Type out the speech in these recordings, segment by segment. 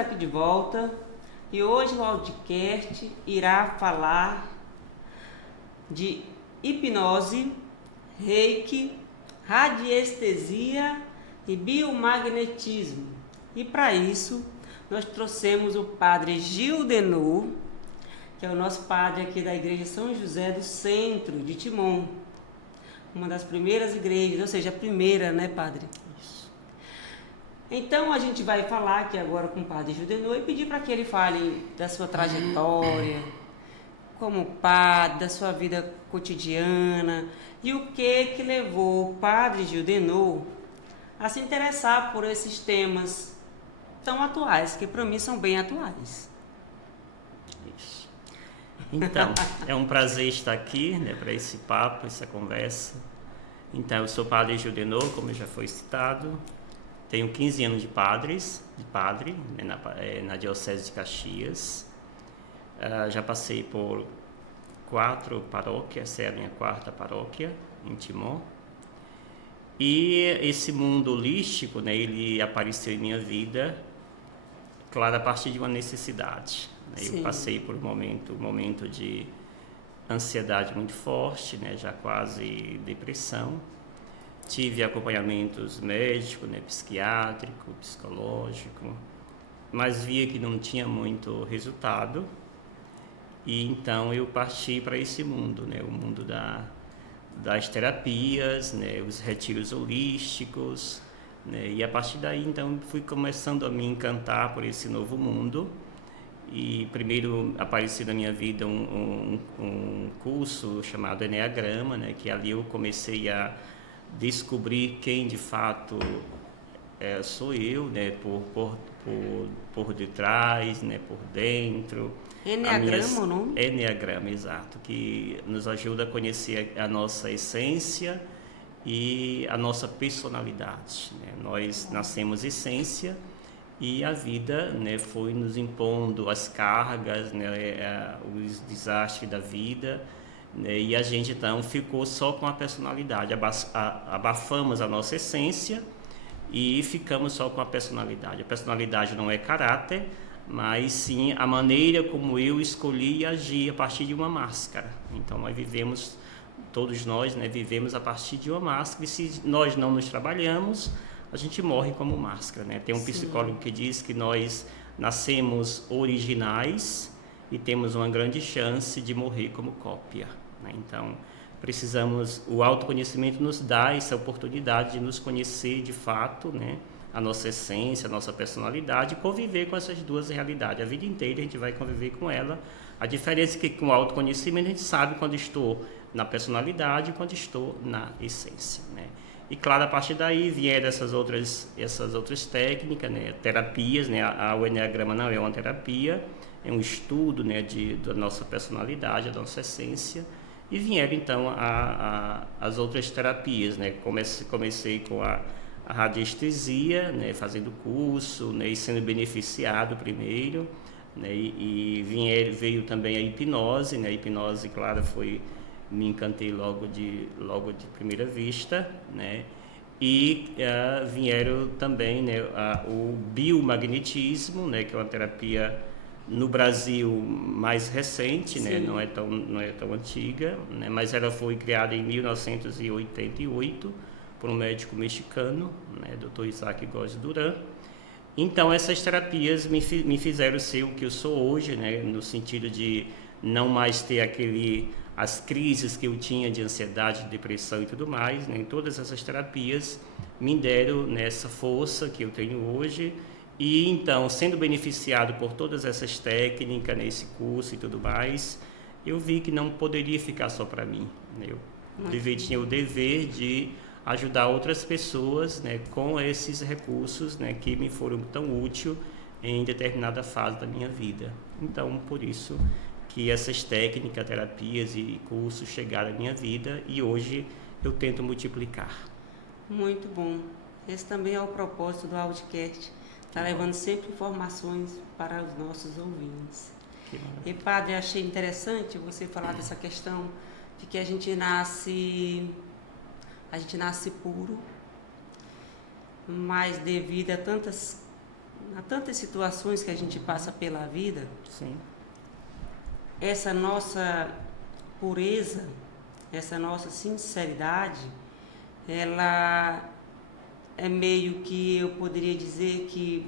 aqui de volta e hoje o Audicast irá falar de hipnose, reiki, radiestesia e biomagnetismo. E para isso nós trouxemos o padre Gildenor, que é o nosso padre aqui da Igreja São José do Centro de Timon, uma das primeiras igrejas, ou seja, a primeira, né, padre? Isso. Então a gente vai falar aqui agora com o padre Gildenor e pedir para que ele fale da sua trajetória como padre, da sua vida cotidiana e o que levou o padre Gildenor a se interessar por esses temas tão atuais, que para mim são bem atuais. Isso. Então, é um prazer estar aqui, né, para esse papo, essa conversa. Então, eu sou padre Gildenor, como já foi citado. Tenho 15 anos de padre, né, na Diocese de Caxias. Já passei por 4 paróquias, essa é a minha 4ª paróquia em Timon. E esse mundo holístico, né, ele apareceu em minha vida, claro, a partir de uma necessidade. Né? Eu passei por um momento de ansiedade muito forte, né, já quase depressão. Tive acompanhamentos médicos, né, psiquiátrico, psicológico, mas via que não tinha muito resultado. E então eu parti para esse mundo, né, o mundo das terapias, né, os retiros holísticos, né, e a partir daí então fui começando a me encantar por esse novo mundo. E primeiro apareceu na minha vida um curso chamado Enneagrama, né, que ali eu comecei a descobrir quem de fato sou eu, né, por detrás, né, por dentro. Enneagrama, não? Enneagrama, exato, que nos ajuda a conhecer a nossa essência e a nossa personalidade. Né? Nós nascemos essência e a vida, né, foi nos impondo as cargas, né, os desastres da vida, né, e a gente então ficou só com a personalidade, abafamos a nossa essência e ficamos só com a personalidade. A personalidade não é caráter, mas sim a maneira como eu escolhi agir a partir de uma máscara. Então nós vivemos, todos nós, né, vivemos a partir de uma máscara, e se nós não nos trabalhamos, a gente morre como máscara, né? Tem um psicólogo que diz que nós nascemos originais e temos uma grande chance de morrer como cópia, né? Então precisamos, o autoconhecimento nos dá essa oportunidade de nos conhecer de fato, né? A nossa essência, a nossa personalidade, e conviver com essas duas realidades. A vida inteira a gente vai conviver com ela. A diferença é que com o autoconhecimento a gente sabe quando estou na personalidade e quando estou na essência, né? E claro, a partir daí vieram essas outras técnicas, né? Terapias, né? O Enneagrama não é uma terapia, é um estudo, né, da nossa personalidade, da nossa essência. E vieram então as outras terapias, né? Comecei com a radiestesia, né, fazendo curso, né, e sendo beneficiado primeiro, né, e veio também a hipnose, né? A hipnose, claro, me encantei logo de primeira vista, né? E vieram também, né, o biomagnetismo, né, que é uma terapia no Brasil mais recente, né? Não é tão antiga, né? Mas ela foi criada em 1988 por um médico mexicano, né, Dr. Isaac Góes Duran. Então essas terapias me fizeram ser o que eu sou hoje, né, no sentido de não mais ter as crises que eu tinha de ansiedade, de depressão e tudo mais, né? Todas essas terapias me deram nessa força que eu tenho hoje. E então, sendo beneficiado por todas essas técnicas, nesse curso e tudo mais, eu vi que não poderia ficar só para mim, né? Tinha o dever de ajudar outras pessoas, né, com esses recursos, né, que me foram tão úteis em determinada fase da minha vida. Então, por isso que essas técnicas, terapias e cursos chegaram à minha vida e hoje eu tento multiplicar. Muito bom. Esse também é o propósito do Audicast, está levando sempre informações para os nossos ouvintes. E padre, achei interessante você falar dessa questão de que a gente nasce puro, mas devido a tantas há tantas situações que a gente passa pela vida, Sim. essa nossa pureza, essa nossa sinceridade, ela é meio que eu poderia dizer que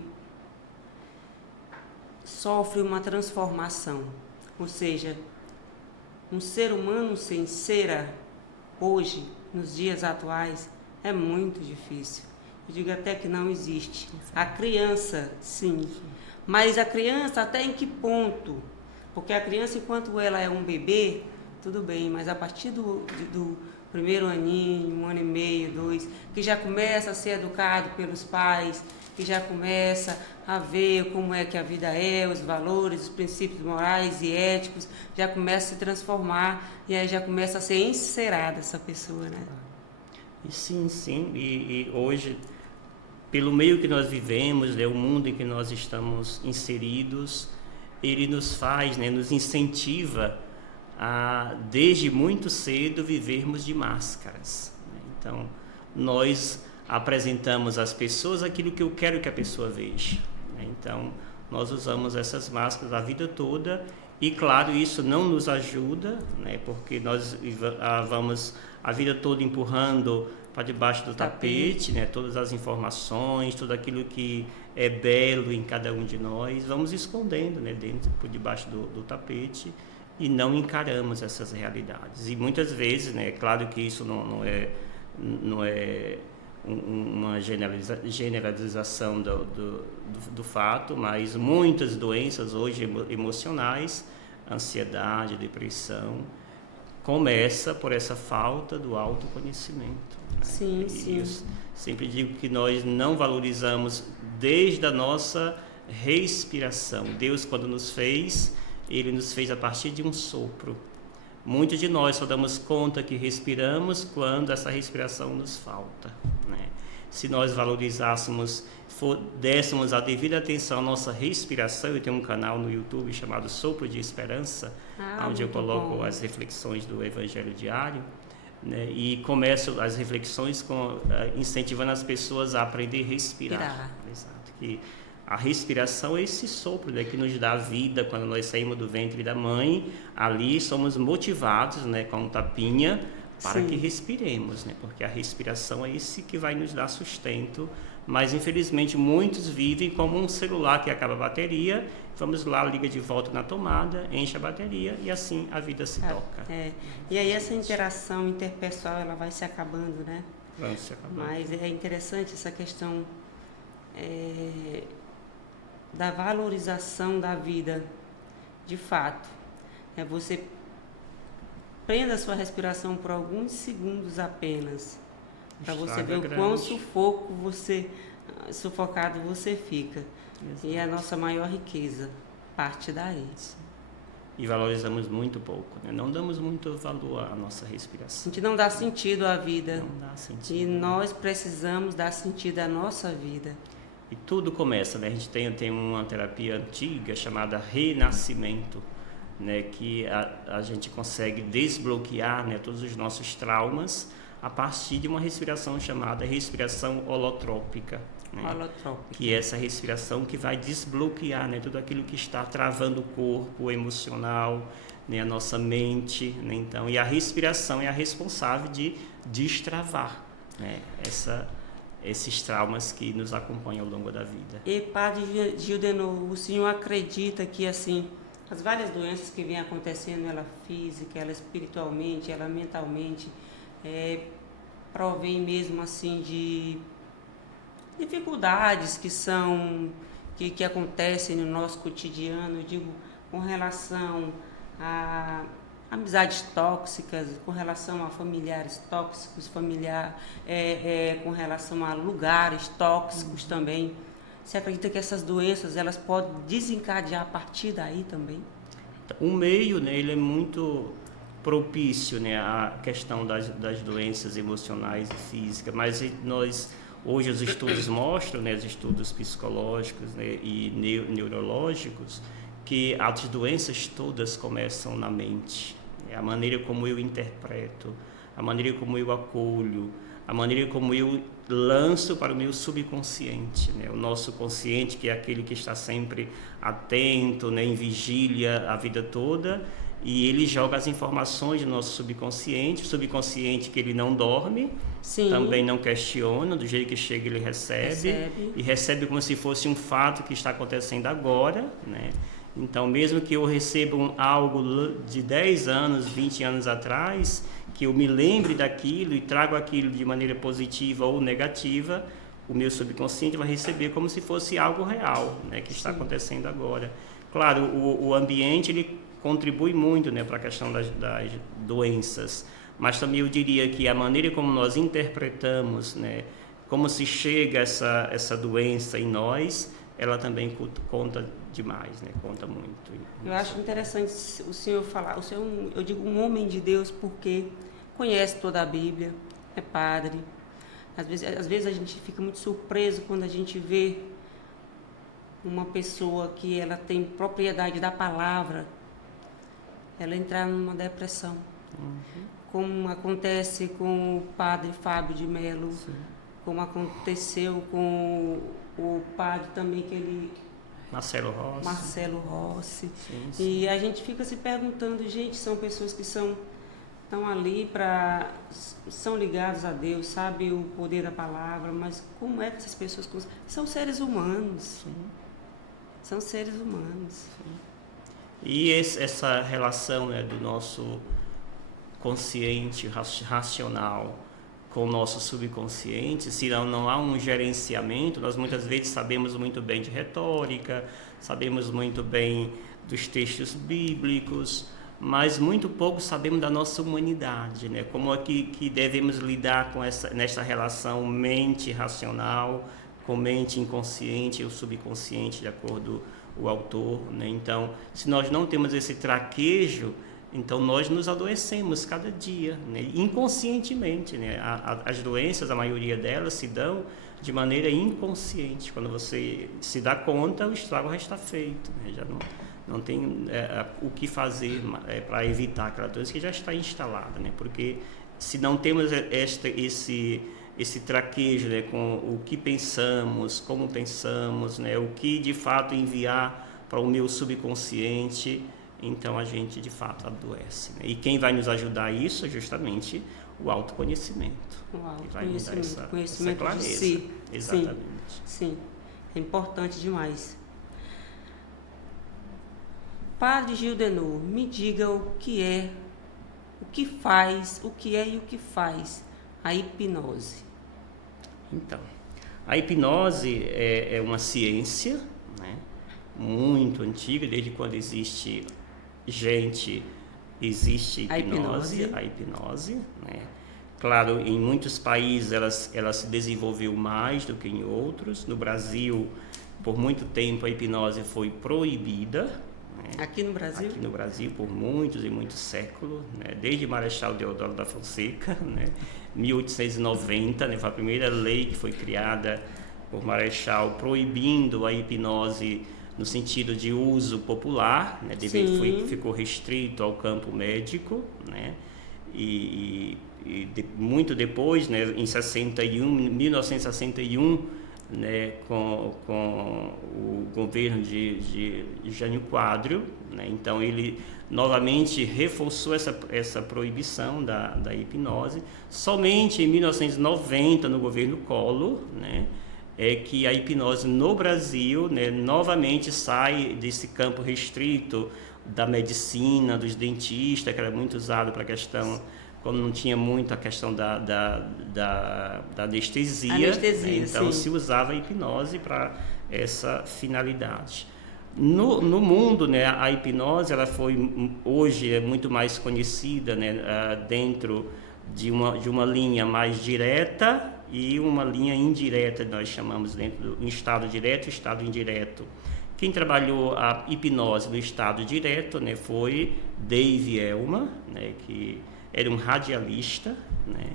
sofre uma transformação. Ou seja, um ser humano sem cera, hoje, nos dias atuais, é muito difícil. Eu digo até que não existe. A criança, sim. Mas a criança até em que ponto? Porque a criança, enquanto ela é um bebê, tudo bem, mas a partir do primeiro aninho, 1 ano e meio, 2, que já começa a ser educado pelos pais, que já começa a ver como é que a vida é, os valores, os princípios morais e éticos, já começa a se transformar e aí já começa a ser encerrada essa pessoa, né? E sim, sim. E hoje, pelo meio que nós vivemos, né, o mundo em que nós estamos inseridos, ele nos faz, né, nos incentiva a, desde muito cedo, vivermos de máscaras, né? Então, nós apresentamos às pessoas aquilo que eu quero que a pessoa veja, né? Então, nós usamos essas máscaras a vida toda e, claro, isso não nos ajuda, né? Porque nós vamos a vida toda empurrando para debaixo do tapete, né? Todas as informações, tudo aquilo que é belo em cada um de nós, vamos escondendo, né? Dentro, por debaixo do tapete, e não encaramos essas realidades. E muitas vezes, né? Claro que isso não é uma generalização do fato, mas muitas doenças hoje emocionais, ansiedade, depressão, começa por essa falta do autoconhecimento, né? Sim, E sim. eu sempre digo que nós não valorizamos desde a nossa respiração. Deus, quando nos fez, Ele nos fez a partir de um sopro. Muitos de nós só damos conta que respiramos quando essa respiração nos falta, né? Se nós valorizássemos, dessemos a devida atenção à nossa respiração, eu tenho um canal no YouTube chamado Sopro de Esperança, onde eu coloco as reflexões do Evangelho Diário, né? E começo as reflexões incentivando as pessoas a aprender a respirar. Exato, que a respiração é esse sopro, né, que nos dá vida quando nós saímos do ventre da mãe. Ali somos motivados, né, com um tapinha para Sim. que respiremos, né, porque a respiração é esse que vai nos dar sustento. Mas infelizmente muitos vivem como um celular que acaba a bateria, vamos lá, liga de volta na tomada, enche a bateria e assim a vida se toca. E aí essa interação interpessoal ela vai se acabando, né? Vai se acabando. Mas é interessante essa questão da valorização da vida, de fato. Você prenda a sua respiração por alguns segundos apenas, para você ver o quão sufocado você fica. Exato. E a nossa maior riqueza parte daí. E valorizamos muito pouco, né? Não damos muito valor à nossa respiração. A gente não dá sentido à vida. Não dá sentido. E nós precisamos dar sentido à nossa vida. E tudo começa, né? A gente tem uma terapia antiga chamada renascimento, né? Que a gente consegue desbloquear, né, todos os nossos traumas a partir de uma respiração chamada respiração holotrópica, né? Que é essa respiração que vai desbloquear, né, tudo aquilo que está travando o corpo, o emocional, né, a nossa mente, né? Então, e a respiração é a responsável de destravar, né, esses traumas que nos acompanham ao longo da vida. E Padre Gildenor, o senhor acredita que assim as várias doenças que vêm acontecendo, ela física, ela espiritualmente, ela mentalmente, provém mesmo assim de dificuldades que acontecem no nosso cotidiano, eu digo, com relação a amizades tóxicas, com relação a familiares tóxicos, com relação a lugares tóxicos também. Você acredita que essas doenças elas podem desencadear a partir daí também? O meio, né, ele é muito propício, né, à questão das doenças emocionais e físicas, mas hoje os estudos mostram, né, os estudos psicológicos, né, e neurológicos, que as doenças todas começam na mente. A maneira como eu interpreto, a maneira como eu acolho, a maneira como eu lanço para o meu subconsciente, né? O nosso consciente, que é aquele que está sempre atento, né, em vigília a vida toda, e ele joga as informações no nosso subconsciente, o subconsciente que ele não dorme, Sim. Também não questiona, do jeito que chega ele recebe, e recebe como se fosse um fato que está acontecendo agora, né? Então, mesmo que eu receba algo de 10 anos, 20 anos atrás, que eu me lembre daquilo e trago aquilo de maneira positiva ou negativa, o meu subconsciente vai receber como se fosse algo real, né, que está acontecendo agora. Claro, o ambiente ele contribui muito, né, para a questão das doenças, mas também eu diria que a maneira como nós interpretamos, né, como se chega essa doença em nós, ela também conta demais, né? Conta muito. Eu acho interessante o senhor falar, o senhor, eu digo um homem de Deus porque conhece toda a Bíblia, é padre. Às vezes a gente fica muito surpreso quando a gente vê uma pessoa que ela tem propriedade da palavra, ela entrar numa depressão. Como acontece com o padre Fábio de Mello, como aconteceu com o padre também que ele... Marcelo Rossi. Sim. E a gente fica se perguntando, gente, são pessoas que estão ali são ligados a Deus, sabe o poder da palavra, mas como é que essas pessoas são seres humanos? Sim. São seres humanos. Sim. E essa relação, né, do nosso consciente, racional, com o nosso subconsciente, se não há um gerenciamento, nós muitas vezes sabemos muito bem de retórica, sabemos muito bem dos textos bíblicos, mas muito pouco sabemos da nossa humanidade, né? Como é que devemos lidar com nessa relação mente racional com mente inconsciente ou subconsciente, de acordo com o autor, né? Então, se nós não temos esse traquejo, então nós nos adoecemos cada dia, né? Inconscientemente, né? As doenças, a maioria delas se dão de maneira inconsciente. Quando você se dá conta, o estrago já está feito, né? Já não tem o que fazer para evitar aquela doença que já está instalada, né? Porque se não temos esse traquejo, né, com o que pensamos, como pensamos, né, o que de fato enviar para o meu subconsciente, então a gente de fato adoece, né? E quem vai nos ajudar a isso é justamente o autoconhecimento. Que vai nos dar essa clareza. De si. Exatamente. Sim, é importante demais. Padre Gildenor, me diga o que é e o que faz a hipnose. Então, a hipnose é uma ciência, né, muito antiga, desde quando existe gente, existe a hipnose, né? Claro, em muitos países ela se desenvolveu mais do que em outros. No Brasil, por muito tempo, a hipnose foi proibida. Aqui no Brasil? Aqui no Brasil, por muitos e muitos séculos, né? Desde Marechal Deodoro da Fonseca, né? 1890, né? Foi a primeira lei que foi criada por Marechal proibindo a hipnose no sentido de uso popular, né? Ficou restrito ao campo médico, né? Muito depois, né? Em 1961, né, com o governo de Jânio Quadros, né? Então ele novamente reforçou essa proibição da hipnose. Somente em 1990, no governo Collor, né, é que a hipnose no Brasil, né, novamente sai desse campo restrito da medicina, dos dentistas, que era muito usado para a questão, quando não tinha muito a questão da anestesia, né? Então se usava a hipnose para essa finalidade. No mundo, né, a hipnose hoje é muito mais conhecida, né, dentro de uma linha mais direta e uma linha indireta, nós chamamos dentro do estado direto e estado indireto. Quem trabalhou a hipnose no estado direto, né, foi Dave Elman, né, que era um radialista, né,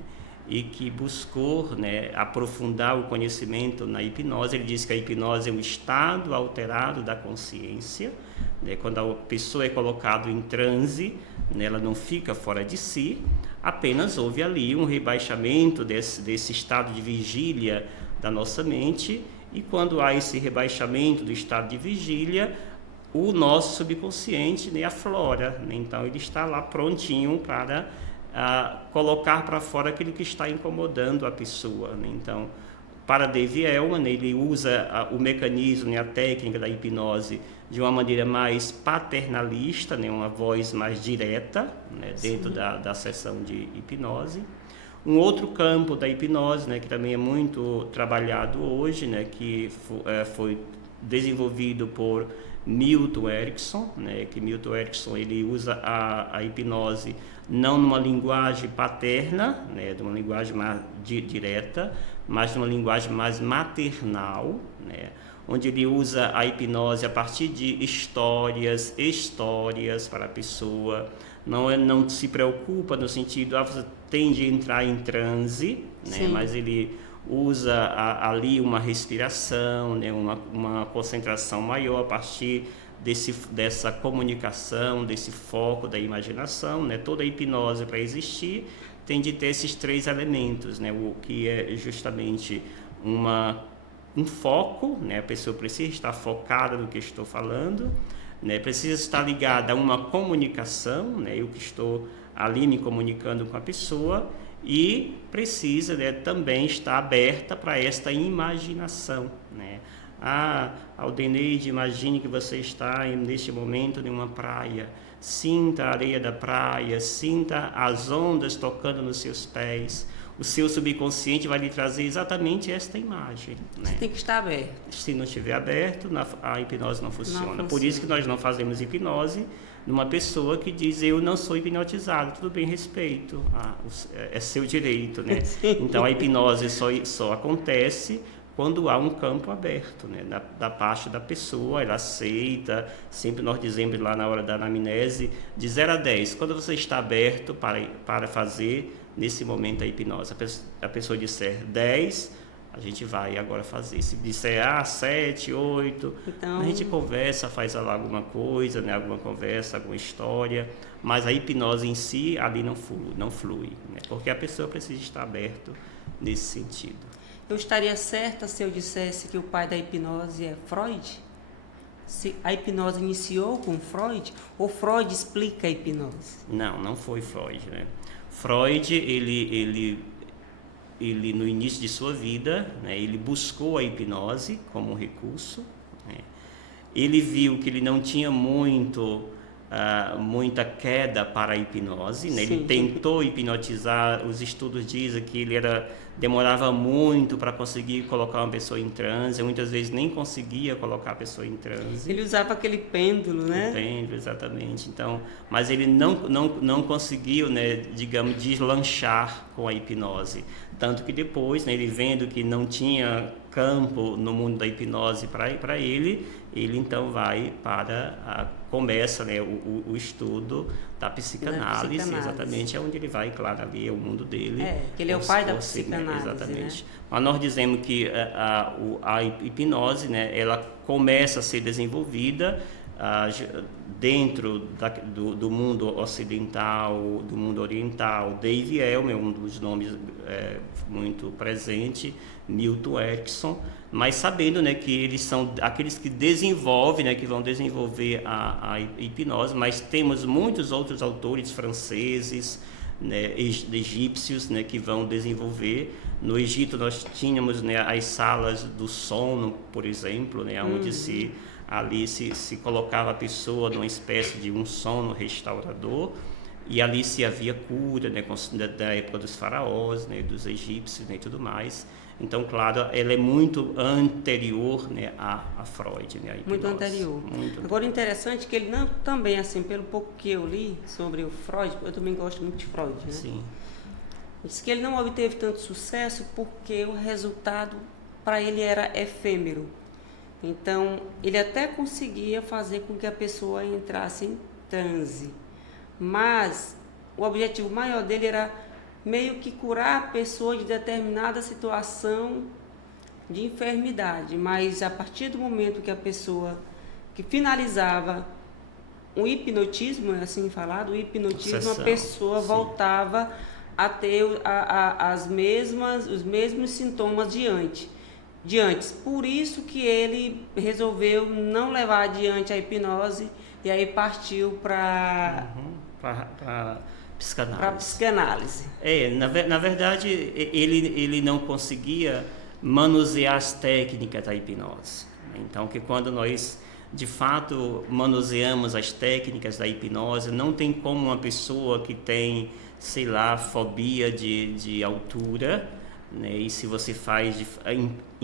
e que buscou, né, aprofundar o conhecimento na hipnose. Ele diz que a hipnose é um estado alterado da consciência, né, quando a pessoa é colocada em transe, né, ela não fica fora de si, apenas houve ali um rebaixamento desse estado de vigília da nossa mente, e quando há esse rebaixamento do estado de vigília, o nosso subconsciente, né, aflora, né? Então ele está lá prontinho para colocar para fora aquilo que está incomodando a pessoa, né? Então, para Dave Elman, ele usa o mecanismo, né, a técnica da hipnose de uma maneira mais paternalista, né, uma voz mais direta, né, dentro da sessão de hipnose. Um outro campo da hipnose, né, que também é muito trabalhado hoje, né, que foi desenvolvido por Milton Erickson, né, que Milton Erickson ele usa a hipnose não numa linguagem paterna, né, de uma linguagem mais direta, mas de uma linguagem mais maternal, né, onde ele usa a hipnose a partir de histórias para a pessoa. Não se preocupa no sentido, você tende a entrar em transe, né, mas ele usa ali uma respiração, né, uma concentração maior a partir dessa comunicação, desse foco da imaginação, né. Toda a hipnose, para existir, tem de ter esses 3 elementos, né, o que é justamente um foco, né, a pessoa precisa estar focada no que estou falando, né, precisa estar ligada a uma comunicação, né, eu que estou ali me comunicando com a pessoa, e precisa, né, também estar aberta para esta imaginação, né. Aldeneide, imagine que você está neste momento em uma praia, sinta a areia da praia, sinta as ondas tocando nos seus pés. O seu subconsciente vai lhe trazer exatamente esta imagem, né? Você tem que estar aberto. Se não estiver aberto, a hipnose não funciona. Por isso que nós não fazemos hipnose numa pessoa que diz: eu não sou hipnotizado. Tudo bem, respeito, é seu direito, né? Então a hipnose só acontece quando há um campo aberto, né, da parte da pessoa, ela aceita. Sempre nós dizemos lá na hora da anamnese, de 0 a 10, quando você está aberto para fazer nesse momento a hipnose. A pessoa disser 10, a gente vai agora fazer. Se disser 7, 8, então a gente conversa, faz lá alguma coisa, né, alguma conversa, alguma história, mas a hipnose em si ali não flui, né, porque a pessoa precisa estar aberto nesse sentido. Eu estaria certa se eu dissesse que o pai da hipnose é Freud? Se a hipnose iniciou com Freud, ou Freud explica a hipnose? Não foi Freud, né? Freud, ele no início de sua vida, né, ele buscou a hipnose como um recurso, né? Ele viu que ele não tinha muita queda para a hipnose, né? Ele tentou hipnotizar, os estudos dizem que ele demorava muito para conseguir colocar uma pessoa em transe, muitas vezes nem conseguia colocar a pessoa em transe. Ele usava aquele pêndulo, né? O pêndulo, exatamente. Então, mas ele não conseguiu, né, digamos, deslanchar com a hipnose. Tanto que depois, né, ele vendo que não tinha campo no mundo da hipnose para ele então começa, né, o estudo da psicanálise, exatamente, é onde ele vai, claro, ali é o mundo dele. Que ele é o pai da psicanálise, né? Exatamente. Né? Mas nós dizemos que a hipnose, né, ela começa a ser desenvolvida dentro do mundo ocidental, do mundo oriental. Dave Elman é um dos nomes muito presente, Milton Erickson, mas sabendo, né, que eles são aqueles que desenvolvem, né, que vão desenvolver a hipnose, mas temos muitos outros autores franceses, né, egípcios, né, que vão desenvolver. No Egito nós tínhamos, né, as salas do sono, por exemplo, né, onde se colocava a pessoa numa espécie de um sono restaurador, e ali se havia cura, né, da época dos faraós, né, dos egípcios, né, e tudo mais. Então, claro, ela é muito anterior, né, a Freud, né, a hipnose. Muito anterior. Agora, interessante que ele não, também, assim, pelo pouco que eu li sobre o Freud, eu também gosto muito de Freud, né? Sim. Diz que ele não obteve tanto sucesso porque o resultado para ele era efêmero. Então, ele até conseguia fazer com que a pessoa entrasse em transe, mas o objetivo maior dele era meio que curar a pessoa de determinada situação de enfermidade, mas a partir do momento que a pessoa que finalizava o hipnotismo, é assim falado, o hipnotismo, Obsessão, a pessoa sim. voltava a ter os mesmos sintomas de antes. Por isso que ele resolveu não levar adiante a hipnose e aí partiu para Para a psicanálise. psicanálise. Na verdade, ele não conseguia manusear as técnicas da hipnose. Então, que quando nós, de fato, manuseamos as técnicas da hipnose, não tem como uma pessoa que tem, sei lá, fobia de altura, né? E se você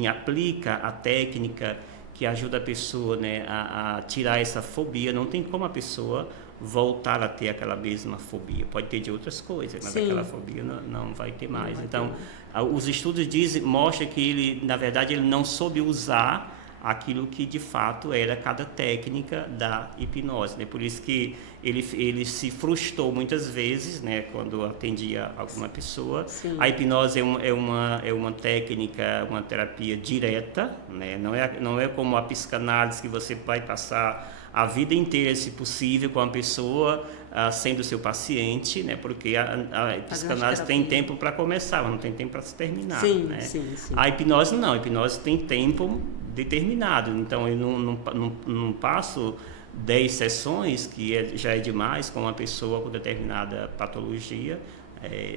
aplica a técnica que ajuda a pessoa, né, a tirar essa fobia, não tem como a pessoa voltar a ter aquela mesma fobia. Pode ter de outras coisas, mas Sim. aquela fobia não vai ter mais. vai Então, ter. os estudos mostram que ele, na verdade, ele não soube usar aquilo que de fato era cada técnica da hipnose, né? Por isso que ele se frustrou muitas vezes, né, quando atendia alguma pessoa. Sim. A hipnose é uma técnica, uma terapia direta, né? Não é como a psicanálise, que você vai passar a vida inteira, se possível, com a pessoa sendo seu paciente, né? Porque a psicanálise tem tempo para começar, mas não tem tempo para se terminar. Sim, né? sim. A hipnose não, a hipnose tem tempo determinado, então eu não passo 10 sessões, que já é demais, com uma pessoa com determinada patologia.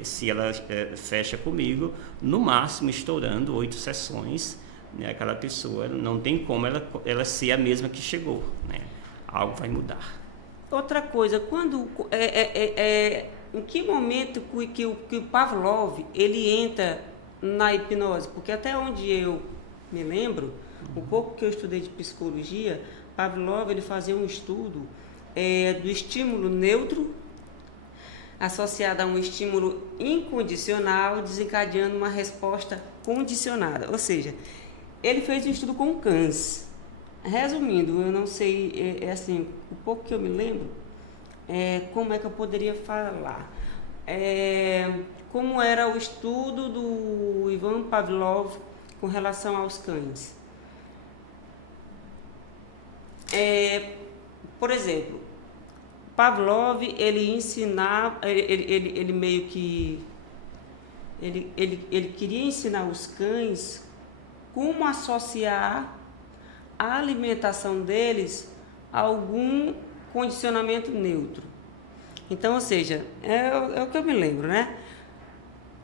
Se ela fecha comigo, no máximo estourando 8 sessões, né? Aquela pessoa não tem como ela ser a mesma que chegou, né? Algo vai mudar. Outra coisa, em que momento que o Pavlov ele entra na hipnose? Porque até onde eu me lembro, um pouco que eu estudei de psicologia, Pavlov ele fazia um estudo do estímulo neutro associado a um estímulo incondicional, desencadeando uma resposta condicionada. Ou seja, ele fez um estudo com cães. Resumindo, eu não sei, assim, o pouco que eu me lembro, como é que eu poderia falar? Como era o estudo do Ivan Pavlov com relação aos cães. Por exemplo, Pavlov, ele ensinava, ele meio que, ele queria ensinar os cães como associar a alimentação deles a algum condicionamento neutro. Então, ou seja, é o que eu me lembro, né?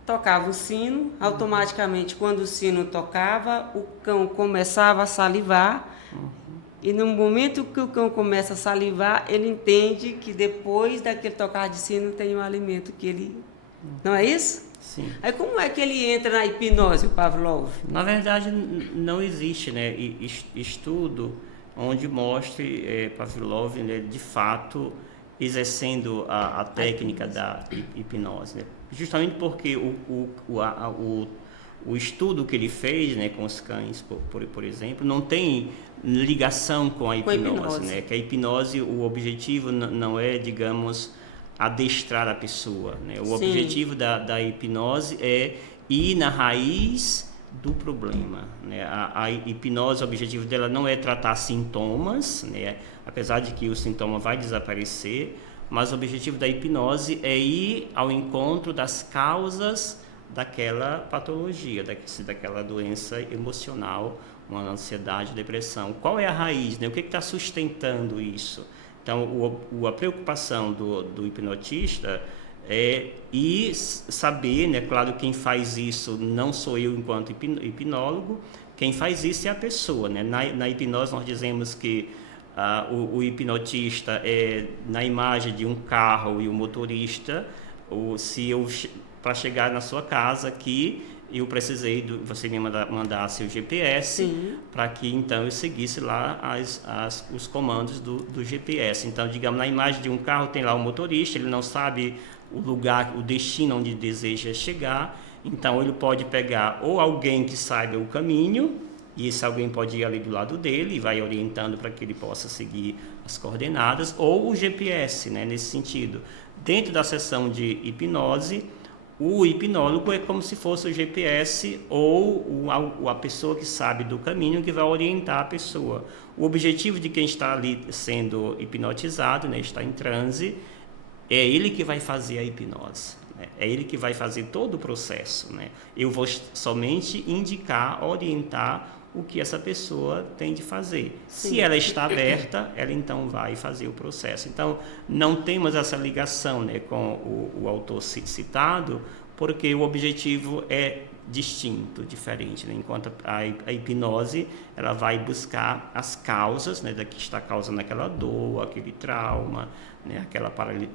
Tocava o sino, automaticamente quando o sino tocava, o cão começava a salivar, e no momento que o cão começa a salivar, ele entende que depois daquele tocar de sino tem um alimento que ele... Não é isso? Sim. Aí como é que ele entra na hipnose, o Pavlov? Na verdade, não existe, né, estudo onde mostre Pavlov, né, de fato exercendo a técnica da hipnose, né? Justamente porque o estudo que ele fez, né, com os cães, por exemplo, não tem ligação com a hipnose, né? Que a hipnose, o objetivo não é, digamos, adestrar a pessoa, né? O objetivo da hipnose é ir na raiz do problema, né? A hipnose, o objetivo dela não é tratar sintomas, né? Apesar de que o sintoma vai desaparecer, mas o objetivo da hipnose é ir ao encontro das causas daquela patologia, daquela doença emocional, uma ansiedade, depressão. Qual é a raiz, né? O que está sustentando isso? Então, a preocupação do hipnotista é ir saber, né? Claro, quem faz isso não sou eu enquanto hipnólogo, quem faz isso é a pessoa, né? Na hipnose nós dizemos que o hipnotista é na imagem de um carro e o motorista, para chegar na sua casa aqui, eu precisei você me mandasse o GPS para que então eu seguisse lá os comandos do GPS. Então, digamos, na imagem de um carro tem lá o motorista, ele não sabe o lugar, o destino onde deseja chegar, então ele pode pegar ou alguém que saiba o caminho, e esse alguém pode ir ali do lado dele e vai orientando para que ele possa seguir as coordenadas, ou o GPS, né, nesse sentido. Dentro da sessão de hipnose, o hipnólogo é como se fosse o GPS ou a pessoa que sabe do caminho que vai orientar a pessoa. O objetivo de quem está ali sendo hipnotizado, né, está em transe, é ele que vai fazer a hipnose. Né? É ele que vai fazer todo o processo. Né? Eu vou somente indicar, orientar o que essa pessoa tem de fazer. Sim. Se ela está aberta, ela então vai fazer o processo. Então, não temos essa ligação, né, com o autor citado, porque o objetivo é distinto, diferente. Né? Enquanto a hipnose, ela vai buscar as causas, né, da que está causando aquela dor, aquele trauma, né, aquela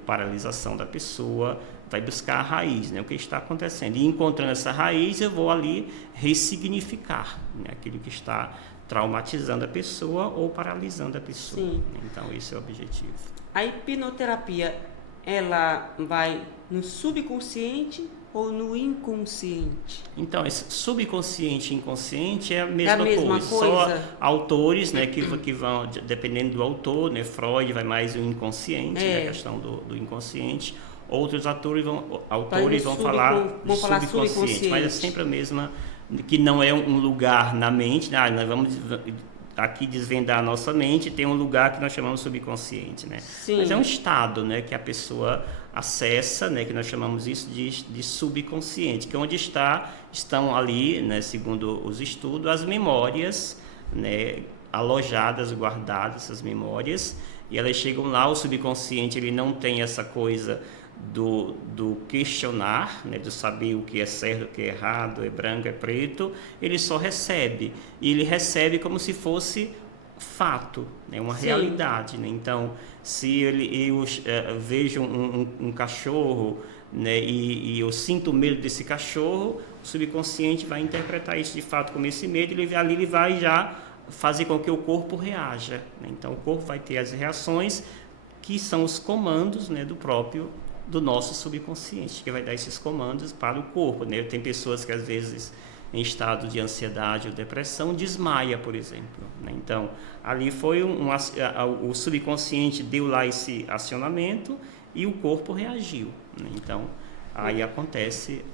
paralisação da pessoa, vai buscar a raiz, né, o que está acontecendo. E encontrando essa raiz, eu vou ali ressignificar, né, aquilo que está traumatizando a pessoa ou paralisando a pessoa. Sim. Então, esse é o objetivo. A hipnoterapia, ela vai no subconsciente ou no inconsciente? Então, esse subconsciente e inconsciente é a mesma coisa. Só autores, né, que vão, dependendo do autor, né, Freud vai mais no inconsciente, né, a questão do inconsciente. Outros autores vão falar subconsciente, mas é sempre a mesma, que não é um lugar na mente. Nós vamos aqui desvendar a nossa mente, tem um lugar que nós chamamos subconsciente, né? Sim. Mas é um estado, né, que a pessoa acessa, né, que nós chamamos isso de subconsciente, que é onde estão ali, né, segundo os estudos, as memórias, né, alojadas, guardadas, essas memórias, e elas chegam lá. O subconsciente, ele não tem essa coisa do questionar, né, do saber o que é certo, o que é errado, é branco, é preto. Ele só recebe, e ele recebe como se fosse fato, né, uma Sim. realidade, né? Então, se eu vejo um cachorro, né, e eu sinto medo desse cachorro, o subconsciente vai interpretar isso de fato como esse medo, ele vai já fazer com que o corpo reaja, né? Então, o corpo vai ter as reações que são os comandos, né, do nosso subconsciente, que vai dar esses comandos para o corpo, né? Tem pessoas que às vezes em estado de ansiedade ou depressão desmaia, por exemplo, né? Então, ali foi o subconsciente deu lá esse acionamento e o corpo reagiu, né? Então, aí acontece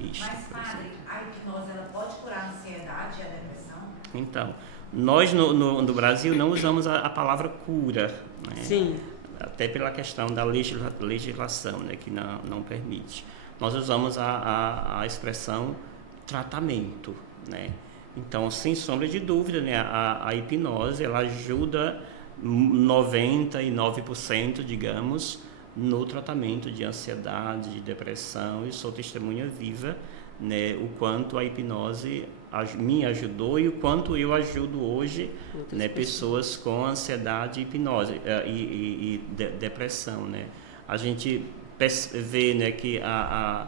isto. Mas, padre, a hipnose, ela pode curar a ansiedade e a depressão? Então, nós no Brasil não usamos a palavra cura, né? Sim. Até pela questão da legislação, né, que não permite. Nós usamos a expressão tratamento, né? Então, sem sombra de dúvida, né, a hipnose, ela ajuda 99%, digamos, no tratamento de ansiedade, de depressão, e sou testemunha viva, né, o quanto a hipnose me ajudou e o quanto eu ajudo hoje, né, pessoas com ansiedade e depressão, né. A gente vê, né, que a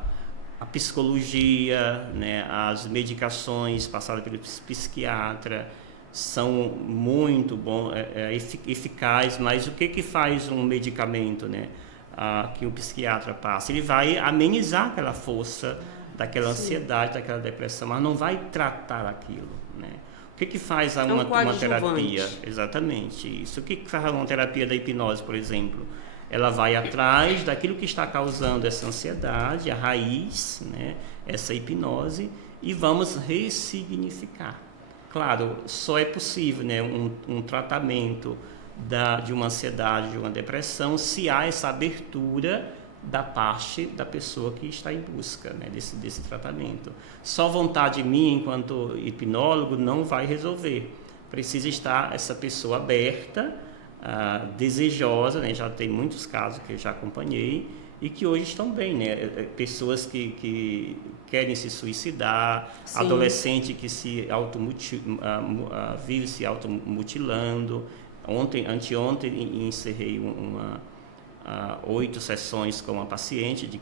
psicologia, né, as medicações passadas pelo psiquiatra são muito eficazes, mas o que faz um medicamento, né, que o psiquiatra passa? Ele vai amenizar aquela força daquela ansiedade, Sim. daquela depressão, mas não vai tratar aquilo, né? O que faz uma terapia? Exatamente isso. O que faz uma terapia da hipnose, por exemplo? Ela vai atrás daquilo que está causando essa ansiedade, a raiz, né? Essa hipnose, e vamos ressignificar. Claro, só é possível, né, um tratamento de uma ansiedade, de uma depressão, se há essa abertura da parte da pessoa que está em busca, né, desse tratamento. Só vontade minha, enquanto hipnólogo, não vai resolver. Precisa estar essa pessoa aberta, desejosa, né? Já tem muitos casos que eu já acompanhei e que hoje estão bem, né? Pessoas que querem se suicidar, Sim. adolescente que vive se automutilando. Anteontem encerrei 8 sessões com uma paciente de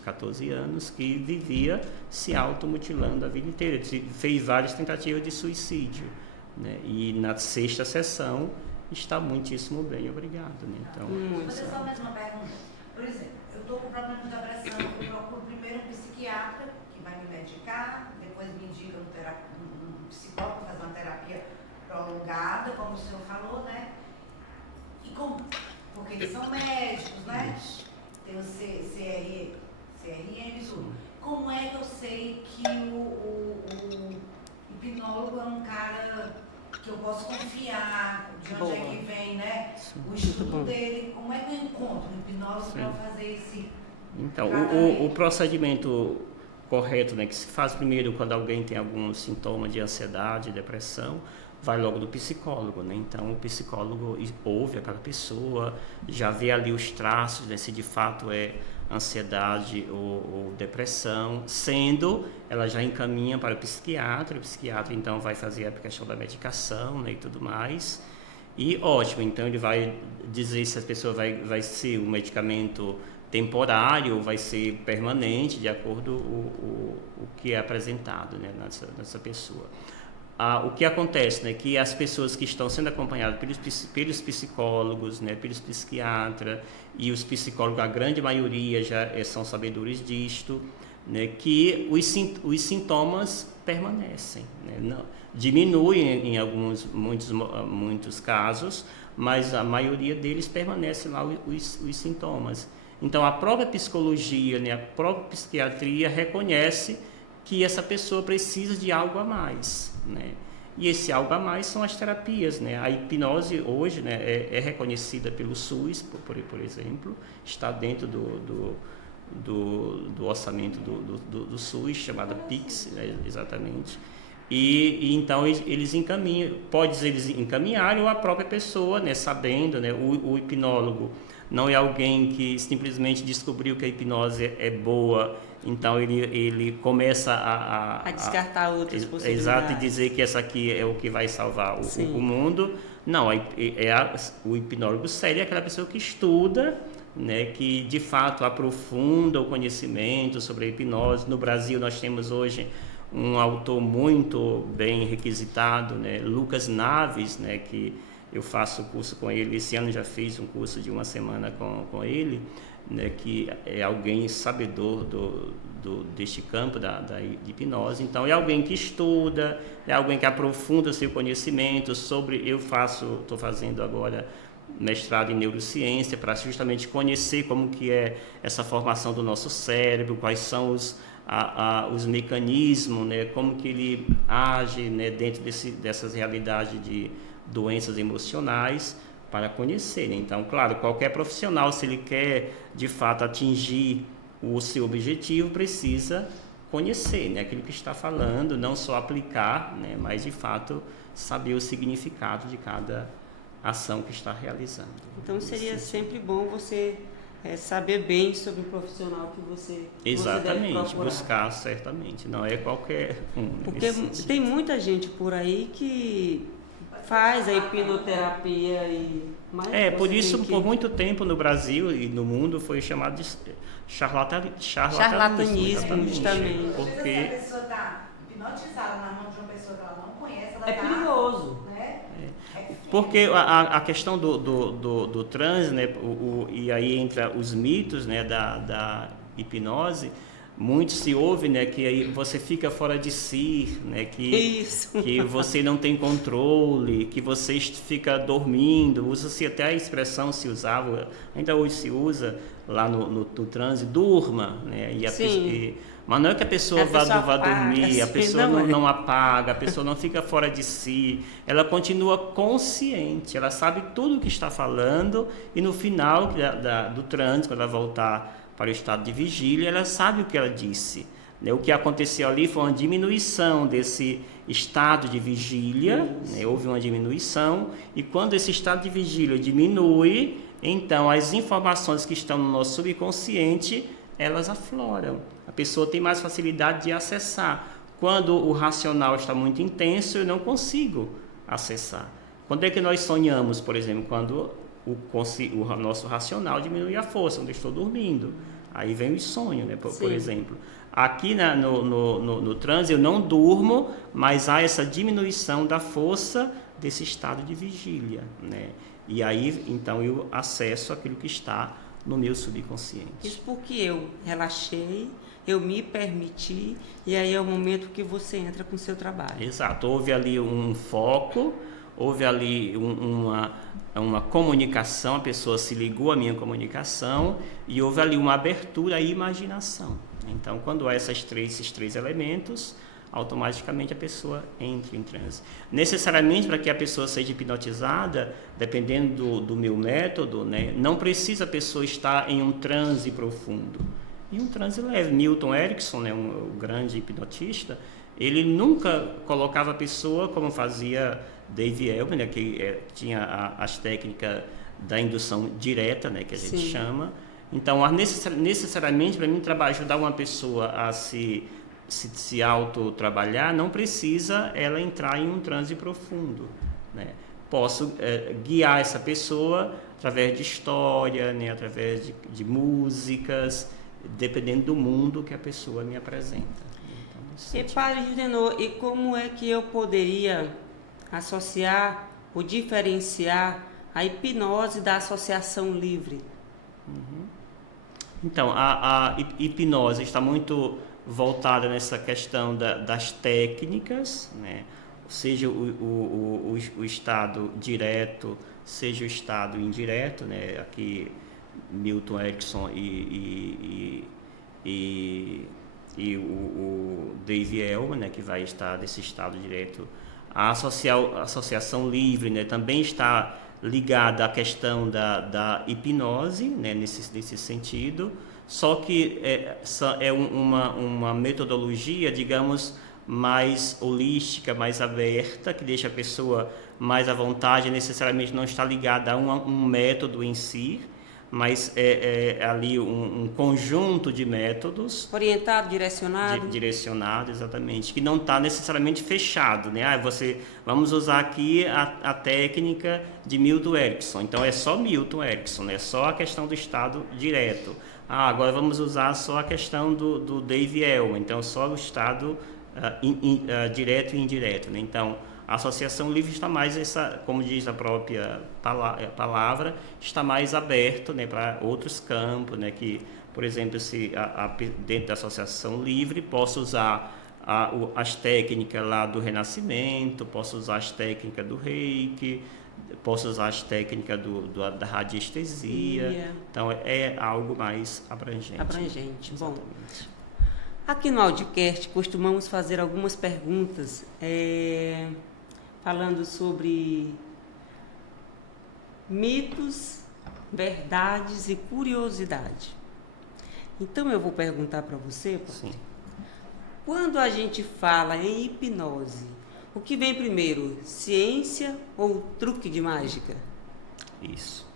14 anos que vivia se automutilando a vida inteira, fez várias tentativas de suicídio, né? E na 6ª sessão está muitíssimo bem, obrigado, né? Então, mas é só mais uma pergunta. Por exemplo, eu estou com problema de depressão, eu procuro primeiro um psiquiatra que vai me medicar, depois me indica um psicólogo para fazer uma terapia prolongada, como o senhor falou, né? Porque eles são médicos, né? Tem o CRM e tudo. hipnólogo é um cara que eu posso confiar, de onde Boa. é que vem, né? Sim, O muito estudo bom. dele, como é que eu encontro um hipnólogo para fazer esse Então, tratamento? o procedimento correto, né, que se faz primeiro quando alguém tem algum sintoma de ansiedade, depressão, vai logo do psicólogo, né? Então, o psicólogo ouve aquela pessoa, já vê ali os traços, né, se de fato é ansiedade ou depressão, sendo, ela já encaminha para o psiquiatra então vai fazer a questão da medicação, né, e tudo mais. E ótimo, então ele vai dizer se a pessoa vai ser um medicamento temporário ou vai ser permanente, de acordo com o que é apresentado, né, nessa pessoa. O que acontece, né, que as pessoas que estão sendo acompanhadas pelos psicólogos, né, pelos psiquiatras, e os psicólogos, a grande maioria já são sabedores disto, né, que os sintomas permanecem, né, não, diminuem em muitos casos, mas a maioria deles permanecem lá os sintomas. Então, a própria psicologia, né, a própria psiquiatria reconhece que essa pessoa precisa de algo a mais, né? E esse algo a mais são as terapias, né? A hipnose hoje, né, é reconhecida pelo SUS, por exemplo, está dentro do orçamento do SUS, chamada PIX, né, exatamente. E então eles encaminham, eles encaminharem ou a própria pessoa, né, sabendo, né, o hipnólogo não é alguém que simplesmente descobriu que a hipnose é boa, então ele começa A descartar outras possibilidades. Exato, e dizer que essa aqui é o que vai salvar o mundo. Não, o hipnólogo sério é aquela pessoa que estuda, né, que de fato aprofunda o conhecimento sobre a hipnose. No Brasil nós temos hoje um autor muito bem requisitado, né, Lucas Naves, né, que eu faço curso com ele, esse ano já fiz um curso de uma semana com ele, né, que é alguém sabedor deste campo da hipnose. Então é alguém que estuda, é alguém que aprofunda seu conhecimento sobre. Estou fazendo agora mestrado em neurociência para justamente conhecer como que é essa formação do nosso cérebro, quais são os mecanismos, né, como que ele age, né, dentro dessas realidades de doenças emocionais, para conhecer. Então, claro, qualquer profissional, se ele quer de fato atingir o seu objetivo, precisa conhecer, né, aquilo que está falando, não só aplicar, né, mas de fato saber o significado de cada ação que está realizando. Então seria sempre bom você saber bem sobre o profissional que você Exatamente, deve procurar. buscar certamente, não é qualquer um. Porque tem muita gente por aí que faz a hipnoterapia por isso, por muito tempo no Brasil e no mundo foi chamado de charlatanismo, justamente. Porque a pessoa está hipnotizada na mão de uma pessoa que ela não conhece, ela É perigoso. Né? Porque a questão do transe, né, e aí entra os mitos, né, da hipnose, muito se ouve, né, que aí você fica fora de si, né, que você não tem controle, que você fica dormindo. Usa-se até a expressão, se usava, ainda hoje se usa lá no transe, durma, né, mas não é que a pessoa vá dormir, a pessoa não apaga, a pessoa não fica fora de si, ela continua consciente, ela sabe tudo o que está falando, e no final do transe, quando ela voltar para o estado de vigília, ela sabe o que ela disse, né? O que aconteceu ali foi uma diminuição desse estado de vigília, né? Houve uma diminuição, e quando esse estado de vigília diminui, então as informações que estão no nosso subconsciente, elas afloram. A pessoa tem mais facilidade de acessar. Quando o racional está muito intenso, eu não consigo acessar. Quando é que nós sonhamos, por exemplo? Quando o nosso racional diminui a força, quando eu estou dormindo. Aí vem o sonho, né? Por exemplo. Aqui no transe eu não durmo, mas há essa diminuição da força desse estado de vigília, né? E aí, então, eu acesso aquilo que está no meu subconsciente. Isso porque eu relaxei, eu me permiti, e aí é o momento que você entra com o seu trabalho. Exato. Houve ali um foco, houve ali uma comunicação, a pessoa se ligou à minha comunicação e houve ali uma abertura à imaginação. Então, quando há esses três elementos, automaticamente a pessoa entra em transe. Necessariamente, para que a pessoa seja hipnotizada, dependendo do meu método, né, não precisa a pessoa estar em um transe profundo. Em um transe leve. Milton Erickson, né, o grande hipnotista, ele nunca colocava a pessoa como fazia Dave Elman, né, que tinha as técnicas da indução direta, né, que a gente chama. Então, necessariamente, para mim, ajudar uma pessoa a se auto-trabalhar, não precisa ela entrar em um transe profundo, né? Posso guiar essa pessoa através de história, né? Através de músicas, dependendo do mundo que a pessoa me apresenta. Então, e Padre Judenor, e como é que eu poderia associar ou diferenciar a hipnose da associação livre? Então, a hipnose está muito voltada nessa questão das técnicas, né? Seja o estado direto, seja o estado indireto, né? Aqui Milton Erickson e o Dave Elman, né? Que vai estar nesse estado direto. A associação livre, né? Também está ligada à questão da hipnose, né? Nesse sentido. Só que é uma metodologia, digamos, mais holística, mais aberta, que deixa a pessoa mais à vontade, necessariamente não está ligada a um método em si, mas é ali um conjunto de métodos. Orientado, direcionado? Direcionado, exatamente, que não está necessariamente fechado, né? Vamos usar aqui a técnica de Milton Erickson, então é só Milton Erickson, né? É só a questão do estado direto. Agora vamos usar só a questão do Dave Elman, então só o estado direto e indireto, né? Então, a associação livre está mais, como diz a própria palavra, está mais aberto, né, para outros campos, né? Que, por exemplo, dentro da associação livre, posso usar as técnicas lá do Renascimento, posso usar as técnicas do Reiki, posso usar as técnicas da radiestesia. Então, é algo mais abrangente. Abrangente, bom. Aqui no Audiocast, costumamos fazer algumas perguntas falando sobre mitos, verdades e curiosidade. Então, eu vou perguntar para você, Sim. Quando a gente fala em hipnose, o que vem primeiro, ciência ou truque de mágica? Isso.